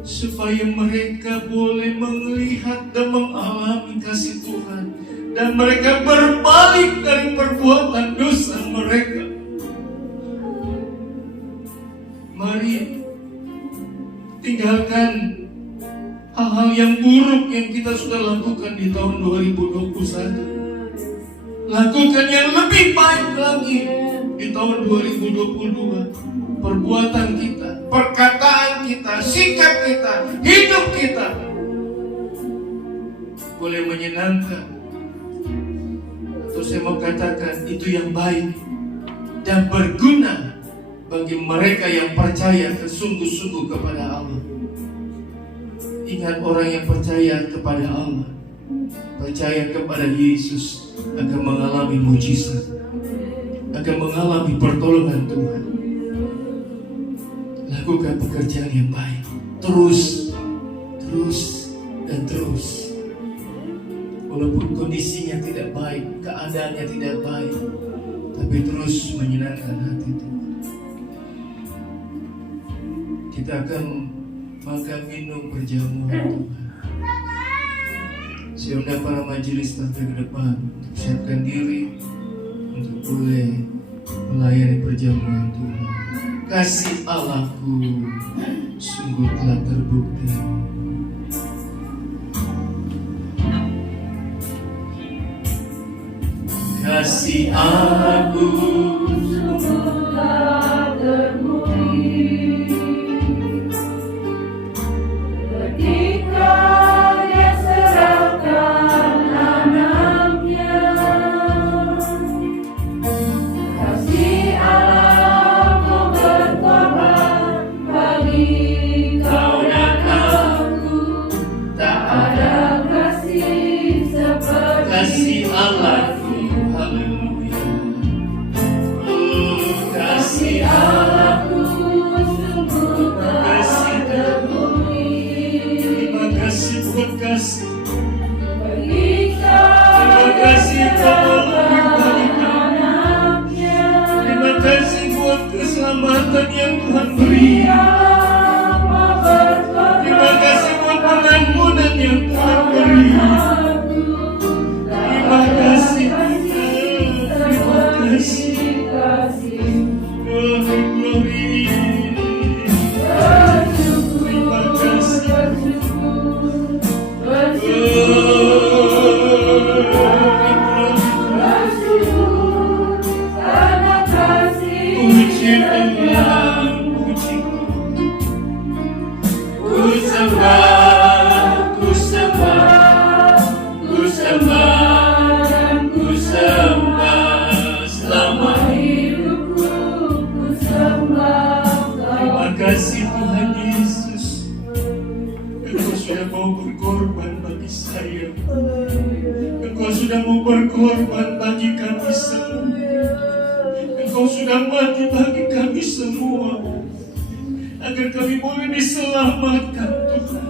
supaya mereka boleh melihat dan mengalami kasih Tuhan, dan mereka berbalik dari perbuatan dosa mereka. Mari tinggalkan hal-hal yang buruk yang kita sudah lakukan di tahun 2021. Lakukan yang lebih baik lagi di tahun 2022. Perbuatan kita, perkataan kita, sikap kita, hidup kita boleh menyenangkan, atau saya mau katakan itu yang baik dan berguna bagi mereka yang percaya sungguh-sungguh kepada Allah. Ingat, orang yang percaya kepada Allah, percaya kepada Yesus, akan mengalami mujizat, akan mengalami pertolongan Tuhan. Lakukan pekerjaan yang baik, terus dan terus. Walaupun kondisinya tidak baik, keadaannya tidak baik, tapi terus menyenangkan hati Tuhan. Kita akan makan minum perjamuan Tuhan. Saya undang para majelis sampai ke depan untuk siapkan diri untuk boleh melayani perjamuan Tuhan. Kasih Allahku sungguh telah terbukti. Kasih Allahku sungguh telah terbukti. Ketika Dia serahkan anaknya, kasih Allahku berkorban bagi kau dan aku. Tak ada kasih seperti kasih Allahku. Haleluya. Kasih Allahku sungguh telah terbukti. Terima kasih buat kasih. Terima kasih Allah pribadi kami. Terima kasih buat keselamatan yang Tuhan beri. Terima kasih buat pengampunan yang Tuhan beri. Terima kasih Tuhan. Terima kasih. Glory. Terima kasih. Puji Allah, puji. Ku sembah, ku sembah, ku sembah, ku sembah selama hidupku, ku sembah. Terima kasih Tuhan Yesus, Engkau sudah mau berkorban bagi saya. Engkau sudah mau berkorban bagi kami semua. Engkau sudah mati bagi kami semua, agar kami boleh diselamatkan Tuhan,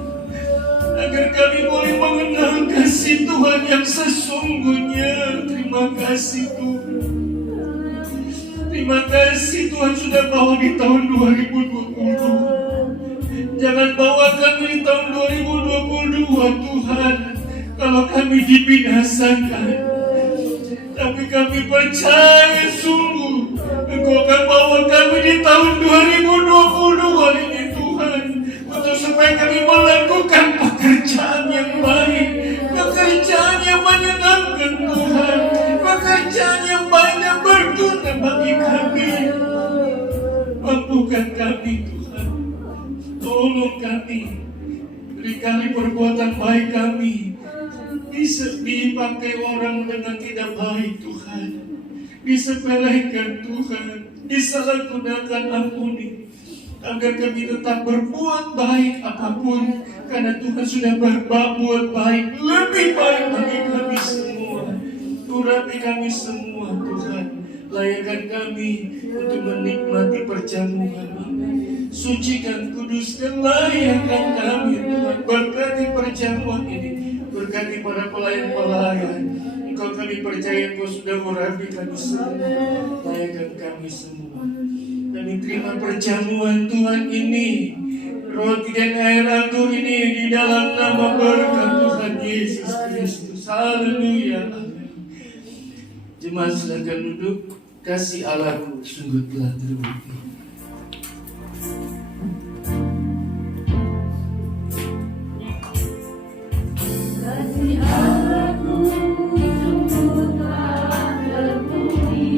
agar kami boleh mengenal kasih Tuhan yang sesungguhnya. Terima kasih Tuhan. Terima kasih Tuhan sudah bawa di tahun 2022. Jangan bawa kami di tahun 2022 Tuhan, kalau kami dibinasakan. Tapi kami percaya sungguh Engkau akan bawa kami di tahun 2022 ini Tuhan, untuk supaya kami melakukan pekerjaan yang baik, pekerjaan yang menyenangkan Tuhan, pekerjaan yang baik dan berguna bagi kami. Mampukan kami Tuhan, tolong kami. Berkali perbuatan baik kami bisa dipakai orang dengan tidak baik Tuhan, disepelekan Tuhan, disalahgunakan. Ampuni agar kami tetap berbuat baik apapun, karena Tuhan sudah berbuat baik, lebih baik bagi kami semua. Urapi kami semua Tuhan, layakkan kami untuk menikmati perjamuan ini. Sucikan, kuduskan, layakkan kami Tuhan. Berkati perjamuan ini, berkati para pelayan-pelayan. Engkau kami percaya Engkau sudah urapi kami semua, layakkan kami semua. Kami terima perjamuan Tuhan ini, roti dan air anggur ini, di dalam nama berkat Tuhan Yesus Kristus. Haleluya. Jemaat silakan duduk. Kasih Allahku sungguh telah terbukti. Kasih Allahku sungguh telah terbukti.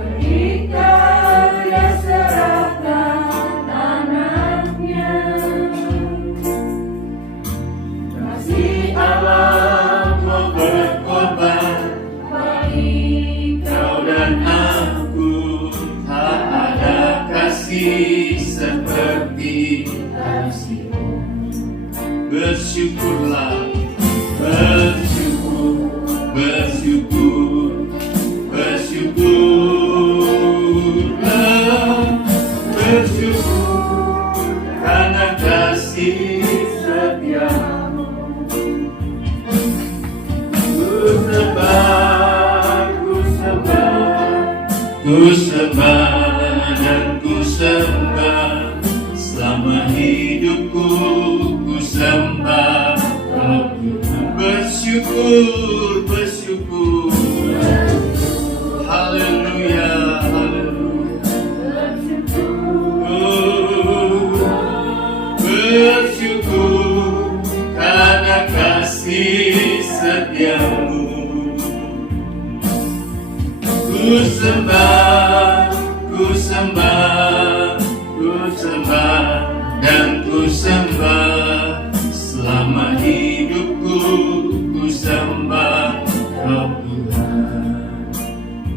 Ketika Dia serahkan tanah kasih seperti kasih. Bersyukurlah, bersyukur, bersyukur, bersyukurlah, bersyukur karena kasih setiamu. Ku sembah, ku sembah, ku sembah dan ku sembah selama hidupku. Ku sembah, bersyukur, bersyukur. Haleluya, haleluya. Bersyukur karena kasih setiamu. Ku sembah, ku sembah, ku sembah dan ku sembah selama hidupku. Ku sembah Kau Tuhan.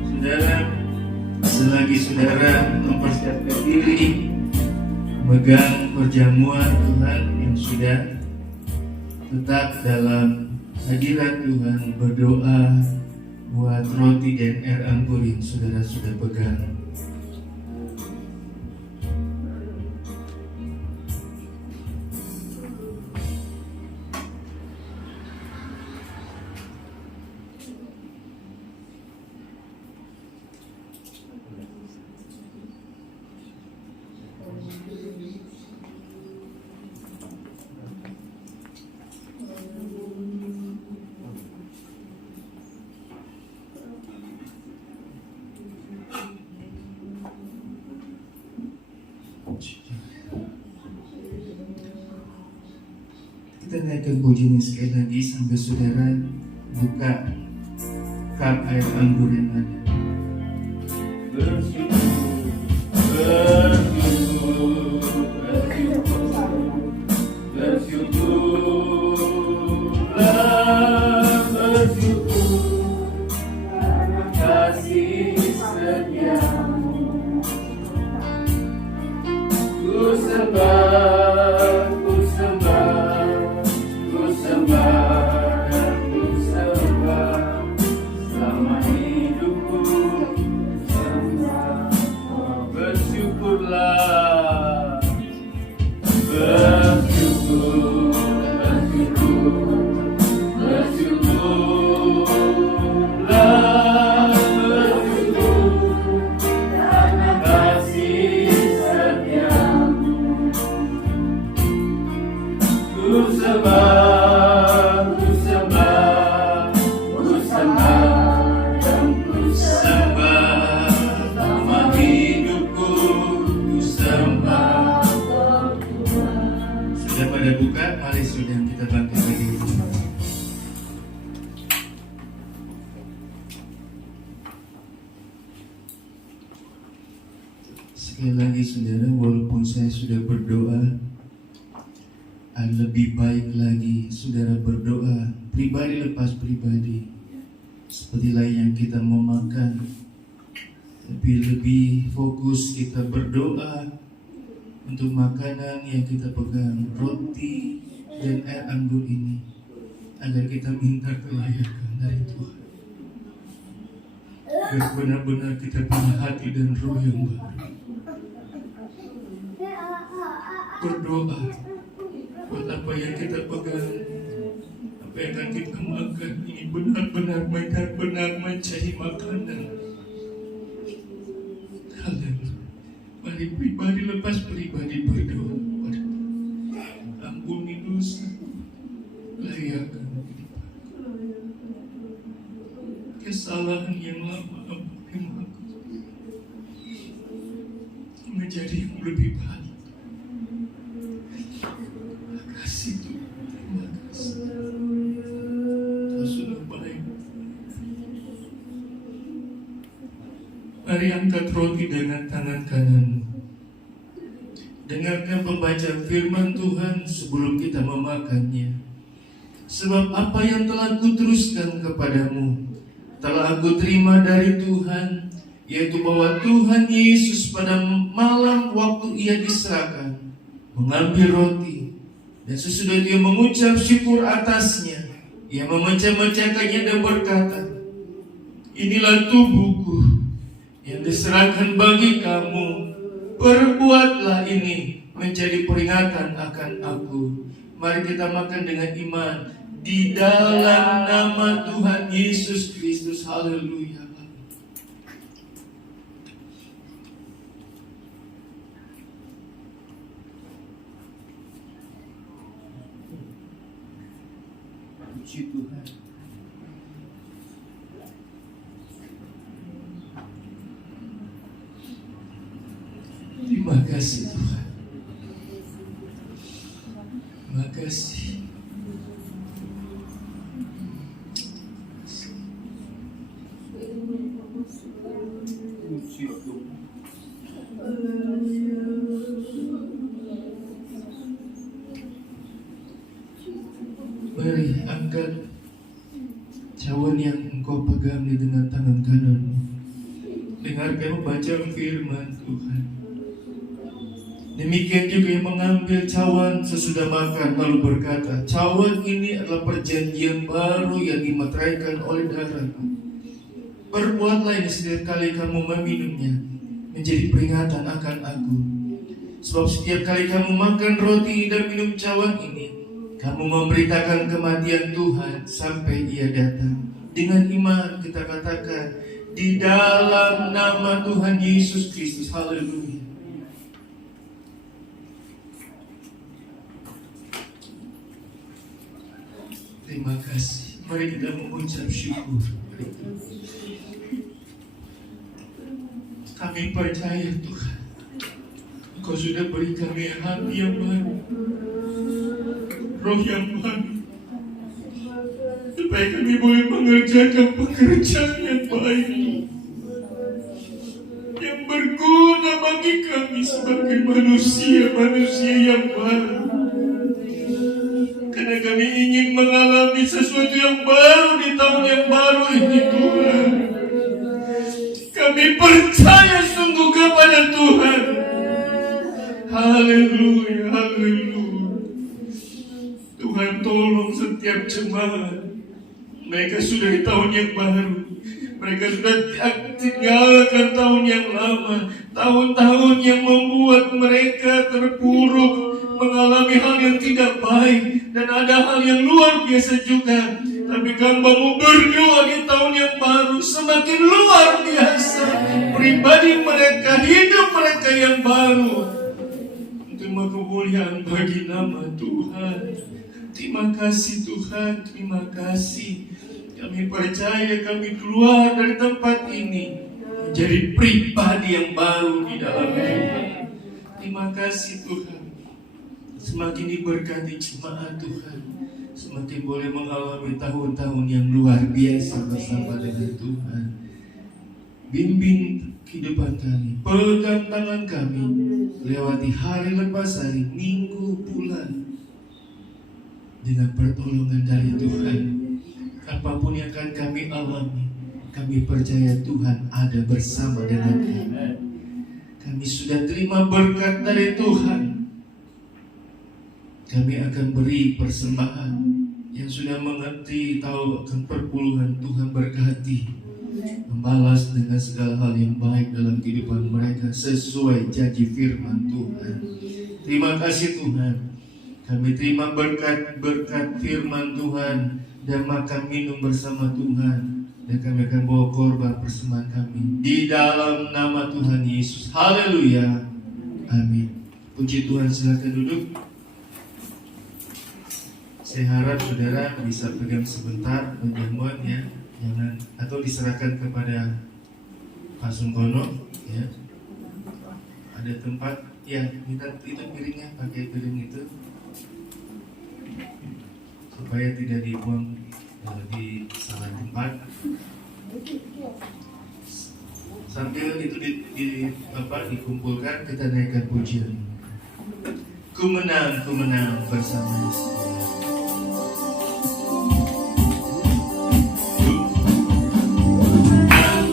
Saudara, selagi saudara mempersiapkan diri megang perjamuan Tuhan yang sudah tetap dalam hadirat Tuhan, berdoa buat roti dan air anggur yang saudara sudah pegang. Kita naikkan pujian sekali lagi sampai saudara buka cup air anggur yang ada. Bersyukur, bersyukur, bersyukur, bersyukurlah, bersyukur karena kasih setiamu. Ku sembah, ku sembah, ku sembah dan ku sembah selama hidupku. Sembah, bersyukurlah, bersyukur, bersyukur, bersyukurlah, bersyukur karena kasih setiamu. Ku sembah, ku sembah, ku sembah dan ku sembah selama hidupku. Ku sembah. Sudah pada buka, mari sudah kita bangkit lagi. Sekali lagi saudara, walaupun saya sudah berdoa, lebih baik lagi saudara berdoa pribadi lepas pribadi, seperti lain yang kita mau makan, tapi lebih fokus kita berdoa untuk makanan yang kita pegang, roti dan air anggur ini, agar kita minta kelayakan dari Tuhan, agar benar-benar kita punya hati dan roh yang baru. Berdoa buat apa yang kita pegang, apa yang akan kita makan ini benar-benar mencari makanan. Haleluya. Mari pribadi lepas pribadi berdoa. Ampuni dosa, layakkan kesalahan yang lama ampuni aku, menjadi yang lebih baik. Kasih Tuhan, terima kasih. Kau sudah baik. Mari angkat roti dengan tangan kanan. Dengarkan pembacaan firman Tuhan sebelum kita memakannya. Sebab apa yang telah kuteruskan kepadamu telah aku terima dari Tuhan, yaitu bahwa Tuhan Yesus pada malam waktu ia diserahkan mengambil roti, dan sesudah dia mengucap syukur atasnya, ia memecah-mecahkannya dan berkata, inilah tubuhku yang diserahkan bagi kamu, perbuatlah ini menjadi peringatan akan aku. Mari kita makan dengan iman di dalam nama Tuhan Yesus Kristus. Haleluya. Puji Tuhan. Terima kasih Tuhan. Terima kasih. Puji Tuhan. Mari angkat cawan yang engkau pegang di dengan tangan kananmu. Dengarkan bacaan firman Tuhan. Demikian juga yang mengambil cawan sesudah makan lalu berkata, cawan ini adalah perjanjian baru yang dimeteraikan oleh darahku. Perbuatlah ini setiap kali kamu meminumnya menjadi peringatan akan aku. Sebab setiap kali kamu makan roti dan minum cawan ini, kamu memberitakan kematian Tuhan sampai ia datang. Dengan iman kita katakan, di dalam nama Tuhan Yesus Kristus. Haleluya. Terima kasih. Mari kita mengucap syukur. Kami percaya Tuhan, Engkau sudah beri kami hati yang baru, roh yang baru, supaya kami boleh mengerjakan pekerjaan yang baik, yang berguna bagi kami sebagai manusia-manusia yang baru. Karena kami ingin mengalami sesuatu yang baru di tahun yang baru ini Tuhan. Kami percaya sungguh kepada Tuhan. Haleluya, haleluya. Tuhan tolong setiap jemaat. Mereka sudah di tahun yang baru. Mereka sudah tinggalkan tahun yang lama. Tahun-tahun yang membuat mereka terpuruk, mengalami hal yang tidak baik, dan ada hal yang luar biasa juga. Tapi hambamu berdoa di tahun yang baru semakin luar biasa. Pribadi mereka, hidup mereka yang baru, untuk kemuliaan bagi nama Tuhan. Terima kasih Tuhan, terima kasih. Kami percaya kami keluar dari tempat ini menjadi pribadi yang baru di dalam Tuhan. Terima kasih Tuhan. Semakin diberkati jemaat Tuhan, semakin boleh mengalami tahun-tahun yang luar biasa bersama dengan Tuhan. Bimbing kehidupan kami, pegang tangan kami, lewati hari lepas hari, minggu, bulan, dengan pertolongan dari Tuhan. Apapun yang akan kami alami, kami percaya Tuhan ada bersama dengan kami. Kami sudah terima berkat dari Tuhan. Kami akan beri persembahan yang sudah mengerti, tahu akan perpuluhan. Tuhan berkati, membalas dengan segala hal yang baik dalam kehidupan mereka sesuai janji firman Tuhan. Terima kasih Tuhan. Kami terima berkat firman Tuhan dan makan minum bersama Tuhan, dan kami akan bawa korban persembahan kami di dalam nama Tuhan Yesus. Haleluya. Amin. Puji Tuhan, silakan duduk. Saya harap saudara bisa pegang sebentar penjamuan ya, jangan atau diserahkan kepada Pak Sungkono ya. Ada tempat ya, minta itu piringnya, pakai piring itu supaya tidak dibuang di salah tempat. Sambil itu dikumpulkan, kita naikkan pujian. Ku menang bersama Yesus.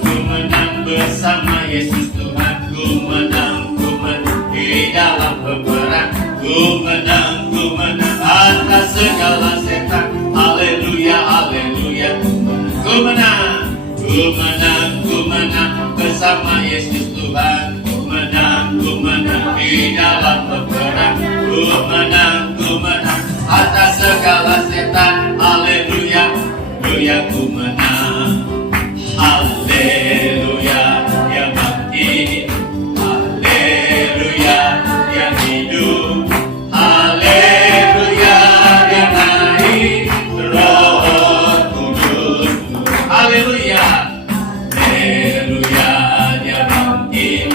Ku menang bersama bersama Yesus Tuhan. Ku menang di dalam peperang. Ku menang atas segala setan. Haleluya, haleluya. Ku menang bersama Yesus Tuhan. Ku menang di dalam peperang. Ku menang atas segala setan. Haleluya, haleluya. Ku menang. Haleluya, dia bangkit. Haleluya, dia hidup. Haleluya, dia naik. Roh Kudus. Haleluya, haleluya, dia bangkit.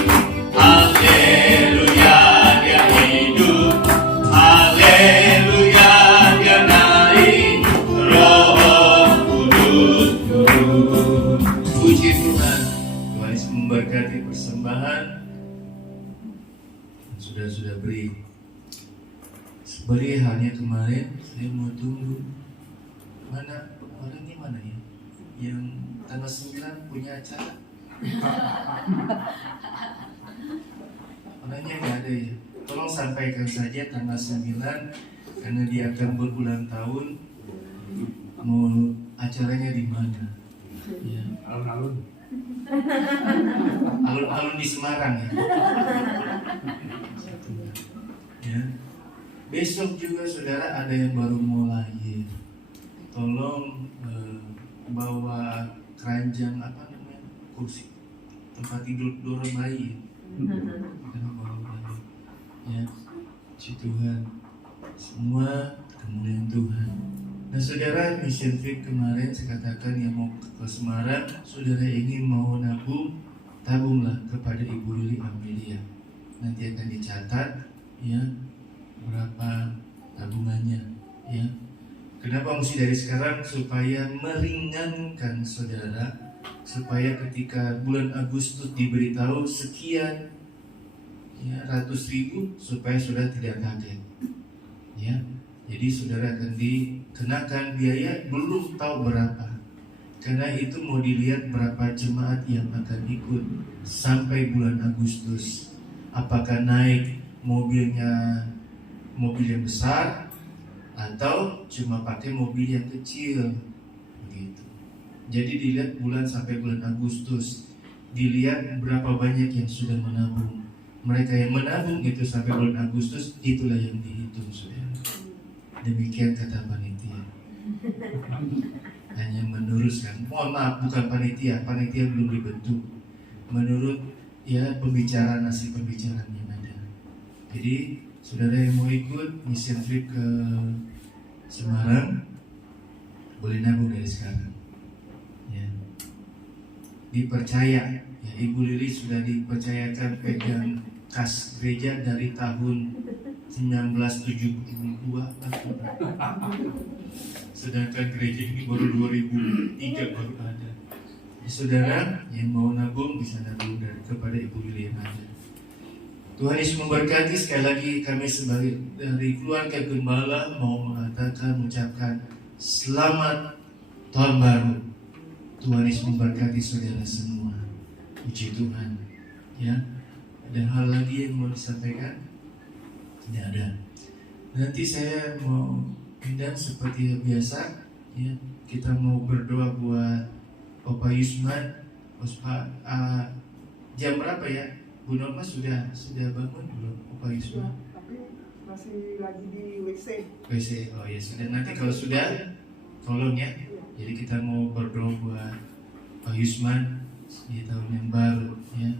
Haleluya, dia hidup. Haleluya, dia naik. Roh Kudus turun. Puji Tuhan. Tuhan Yesus memberkati persembahan yang sudah beri. Seperti halnya kemarin, saya mau tunggu mana orangnya mana ya, yang tanggal 9 punya acara. Orangnya nggak ada ya. Tolong sampaikan saja tanggal 9 karena dia akan berulang tahun. Mau acaranya di mana? Ya. Alun-alun. Alun-alun di Semarang ya. Ya. Besok juga saudara ada yang baru mau lahir. Tolong bawa keranjang apa namanya, kursi tempat tidur dorong bayi. Jangan bawa bayi. Ya, puji Tuhan. Semua kemuliaan Tuhan. Nah saudara, mission trip kemarin saya katakan yang mau ke Semarang, saudara ingin mau nabung, tabunglah kepada Ibu Lili Amelia. Nanti akan dicatat ya berapa tabungannya ya. Kenapa mesti dari sekarang? Supaya meringankan saudara, supaya ketika bulan Agustus diberitahu sekian ya ratus ribu, supaya saudara tidak kaget ya. Jadi saudara akan dikenakan biaya belum tahu berapa, karena itu mau dilihat berapa jemaat yang akan ikut sampai bulan Agustus. Apakah naik mobilnya mobil yang besar atau cuma pakai mobil yang kecil begitu. Jadi dilihat bulan sampai bulan Agustus, dilihat berapa banyak yang sudah menabung. Mereka yang menabung itu sampai bulan Agustus, itulah yang dihitung saudara. Demikian kata panitia. Hanya meneruskan. Mohon maaf, bukan panitia belum dibentuk. Menurut ya pembicaraan, hasil pembicaraan yang ada. Jadi saudara yang mau ikut mission trip ke Semarang boleh nabung dari sekarang. Ya. Dipercaya, ya, Ibu Lili sudah dipercayakan pegang kas gereja dari tahun 1972. Sedangkan gereja ini baru 2003 baru ada. Ya, saudara yang mau nabung bisa nabung kepada Ibu Lili yang ada. Tuhan Yesus memberkati. Sekali lagi kami sebagai dari keluarga Gembala mau mengatakan, mengucapkan selamat tahun baru. Tuhan Yesus memberkati saudara semua. Puji Tuhan. Ya, ada hal lagi yang mau disampaikan? Tidak ada. Nanti saya mau undang seperti biasa. Ya, kita mau berdoa buat Opa Yusman. Jam berapa ya? Bu Norma sudah bangun belum? Opa Yusman? Tapi masih lagi di WC. WC, oh ya sudah. Nanti kalau sudah, tolong ya. Jadi kita mau berdoa buat Pak Yusman di tahun yang baru ya.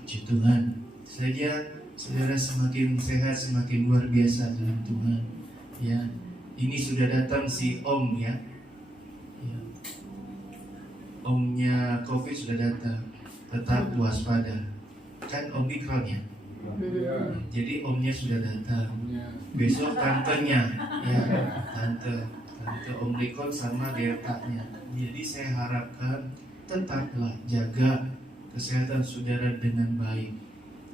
Puji Tuhan. Saja saudara semakin sehat, semakin luar biasa dalam Tuhan. Ya, ini sudah datang si Om ya. Ya. Omnya COVID sudah datang. Tetap waspada. Kan Omikron ya. Jadi omnya sudah datang. Besok tantenya ya, tante Omikron sama Delta-nya. Jadi saya harapkan tetaplah jaga kesehatan saudara dengan baik.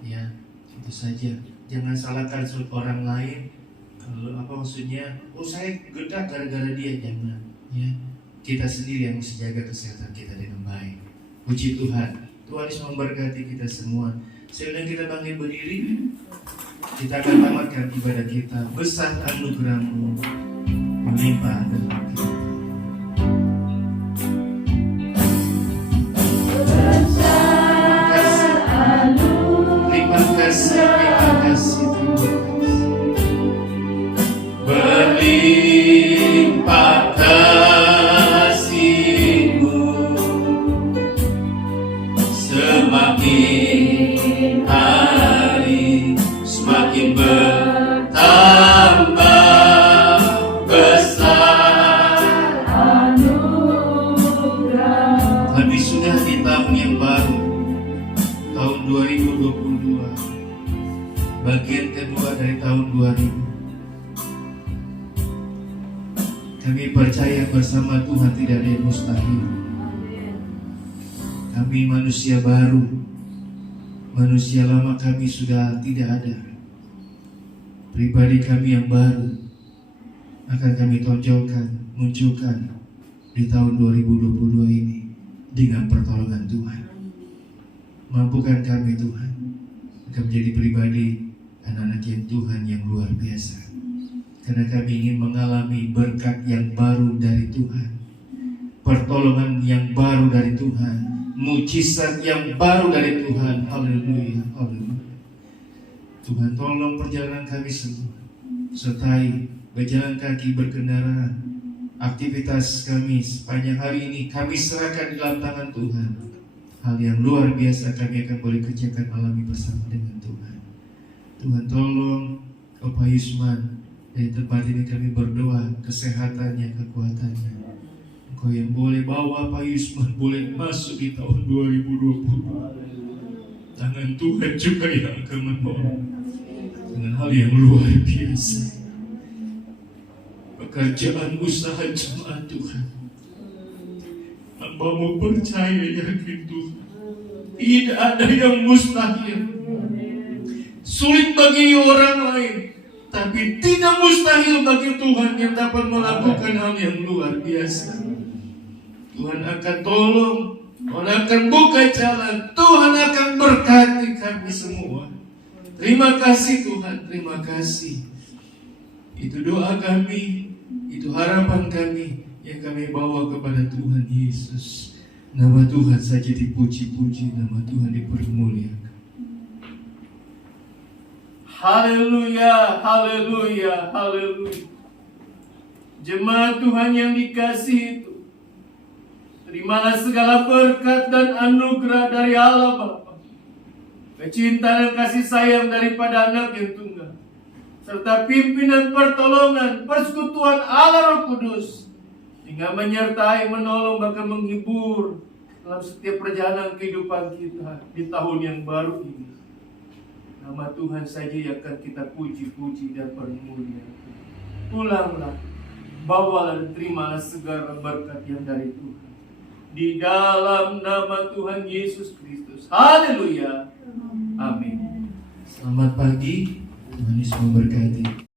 Ya, itu saja. Jangan salahkan orang lain. Kalau apa maksudnya? Oh saya gedak gara-gara dia, jangan. Ya, kita sendiri yang mesti jaga kesehatan kita dengan baik. Puji Tuhan. Tuhan Yesus memberkati kita semua. Sebelum kita bangkit berdiri, kita akan tamatkan ibadah kita. Besar anugerah-Mu melimpah dalam kita. Terima kasih, terima kasih, terima kasih. Berlimpah kasih-Mu, semakin hari semakin bertambah besar anugerah. Kami sudah di tahun yang baru, tahun 2022, bagian kedua dari tahun 2000. Kami percaya bersama Tuhan tidak ada yang mustahil. Kami manusia baru, manusia lama kami sudah tidak ada. Pribadi kami yang baru akan kami tonjolkan, munculkan di tahun 2022 ini dengan pertolongan Tuhan. Mampukan kami Tuhan akan menjadi pribadi anak-anak yang Tuhan yang luar biasa. Karena kami ingin mengalami berkat yang baru dari Tuhan, pertolongan yang baru dari Tuhan, mujizat yang baru dari Tuhan. Haleluya, haleluya. Tuhan tolong perjalanan kami semua, sertai berjalan kaki, berkendara, aktivitas kami sepanjang hari ini kami serahkan di dalam tangan Tuhan. Hal yang luar biasa kami akan boleh kerjakan alami bersama dengan Tuhan. Tuhan tolong Bapak Yusman, dari tempat ini kami berdoa kesehatannya, kekuatannya. Engkau yang boleh bawa Pak Yusman boleh masuk di tahun 2020. Tangan Tuhan juga yang akan menolong dengan hal yang luar biasa. Pekerjaan usaha jemaat Tuhan, hamba-Mu percaya yakin Tuhan, tidak ada yang mustahil. Sulit bagi orang lain, tapi tidak mustahil bagi Tuhan yang dapat melakukan hal yang luar biasa. Tuhan akan tolong, Tuhan akan buka jalan, Tuhan akan berkati kami semua. Terima kasih Tuhan, terima kasih. Itu doa kami, itu harapan kami yang kami bawa kepada Tuhan Yesus. Nama Tuhan saja dipuji-puji, nama Tuhan dipermuliakan. Haleluya, haleluya, haleluya. Jemaat Tuhan yang dikasihi itu, terimalah segala berkat dan anugerah dari Allah Bapa, kecintaan dan kasih sayang daripada Anak yang tunggal, serta pimpinan pertolongan persekutuan Allah Roh Kudus, hingga menyertai, menolong, bahkan menghibur dalam setiap perjalanan kehidupan kita di tahun yang baru ini. Nama Tuhan saja yang akan kita puji-puji dan permuliakan. Pulanglah, bawalah dan terimalah segala berkat yang dari Tuhan. Di dalam nama Tuhan Yesus Kristus. Haleluya. Amin. Selamat pagi. Tuhan Yesus memberkati.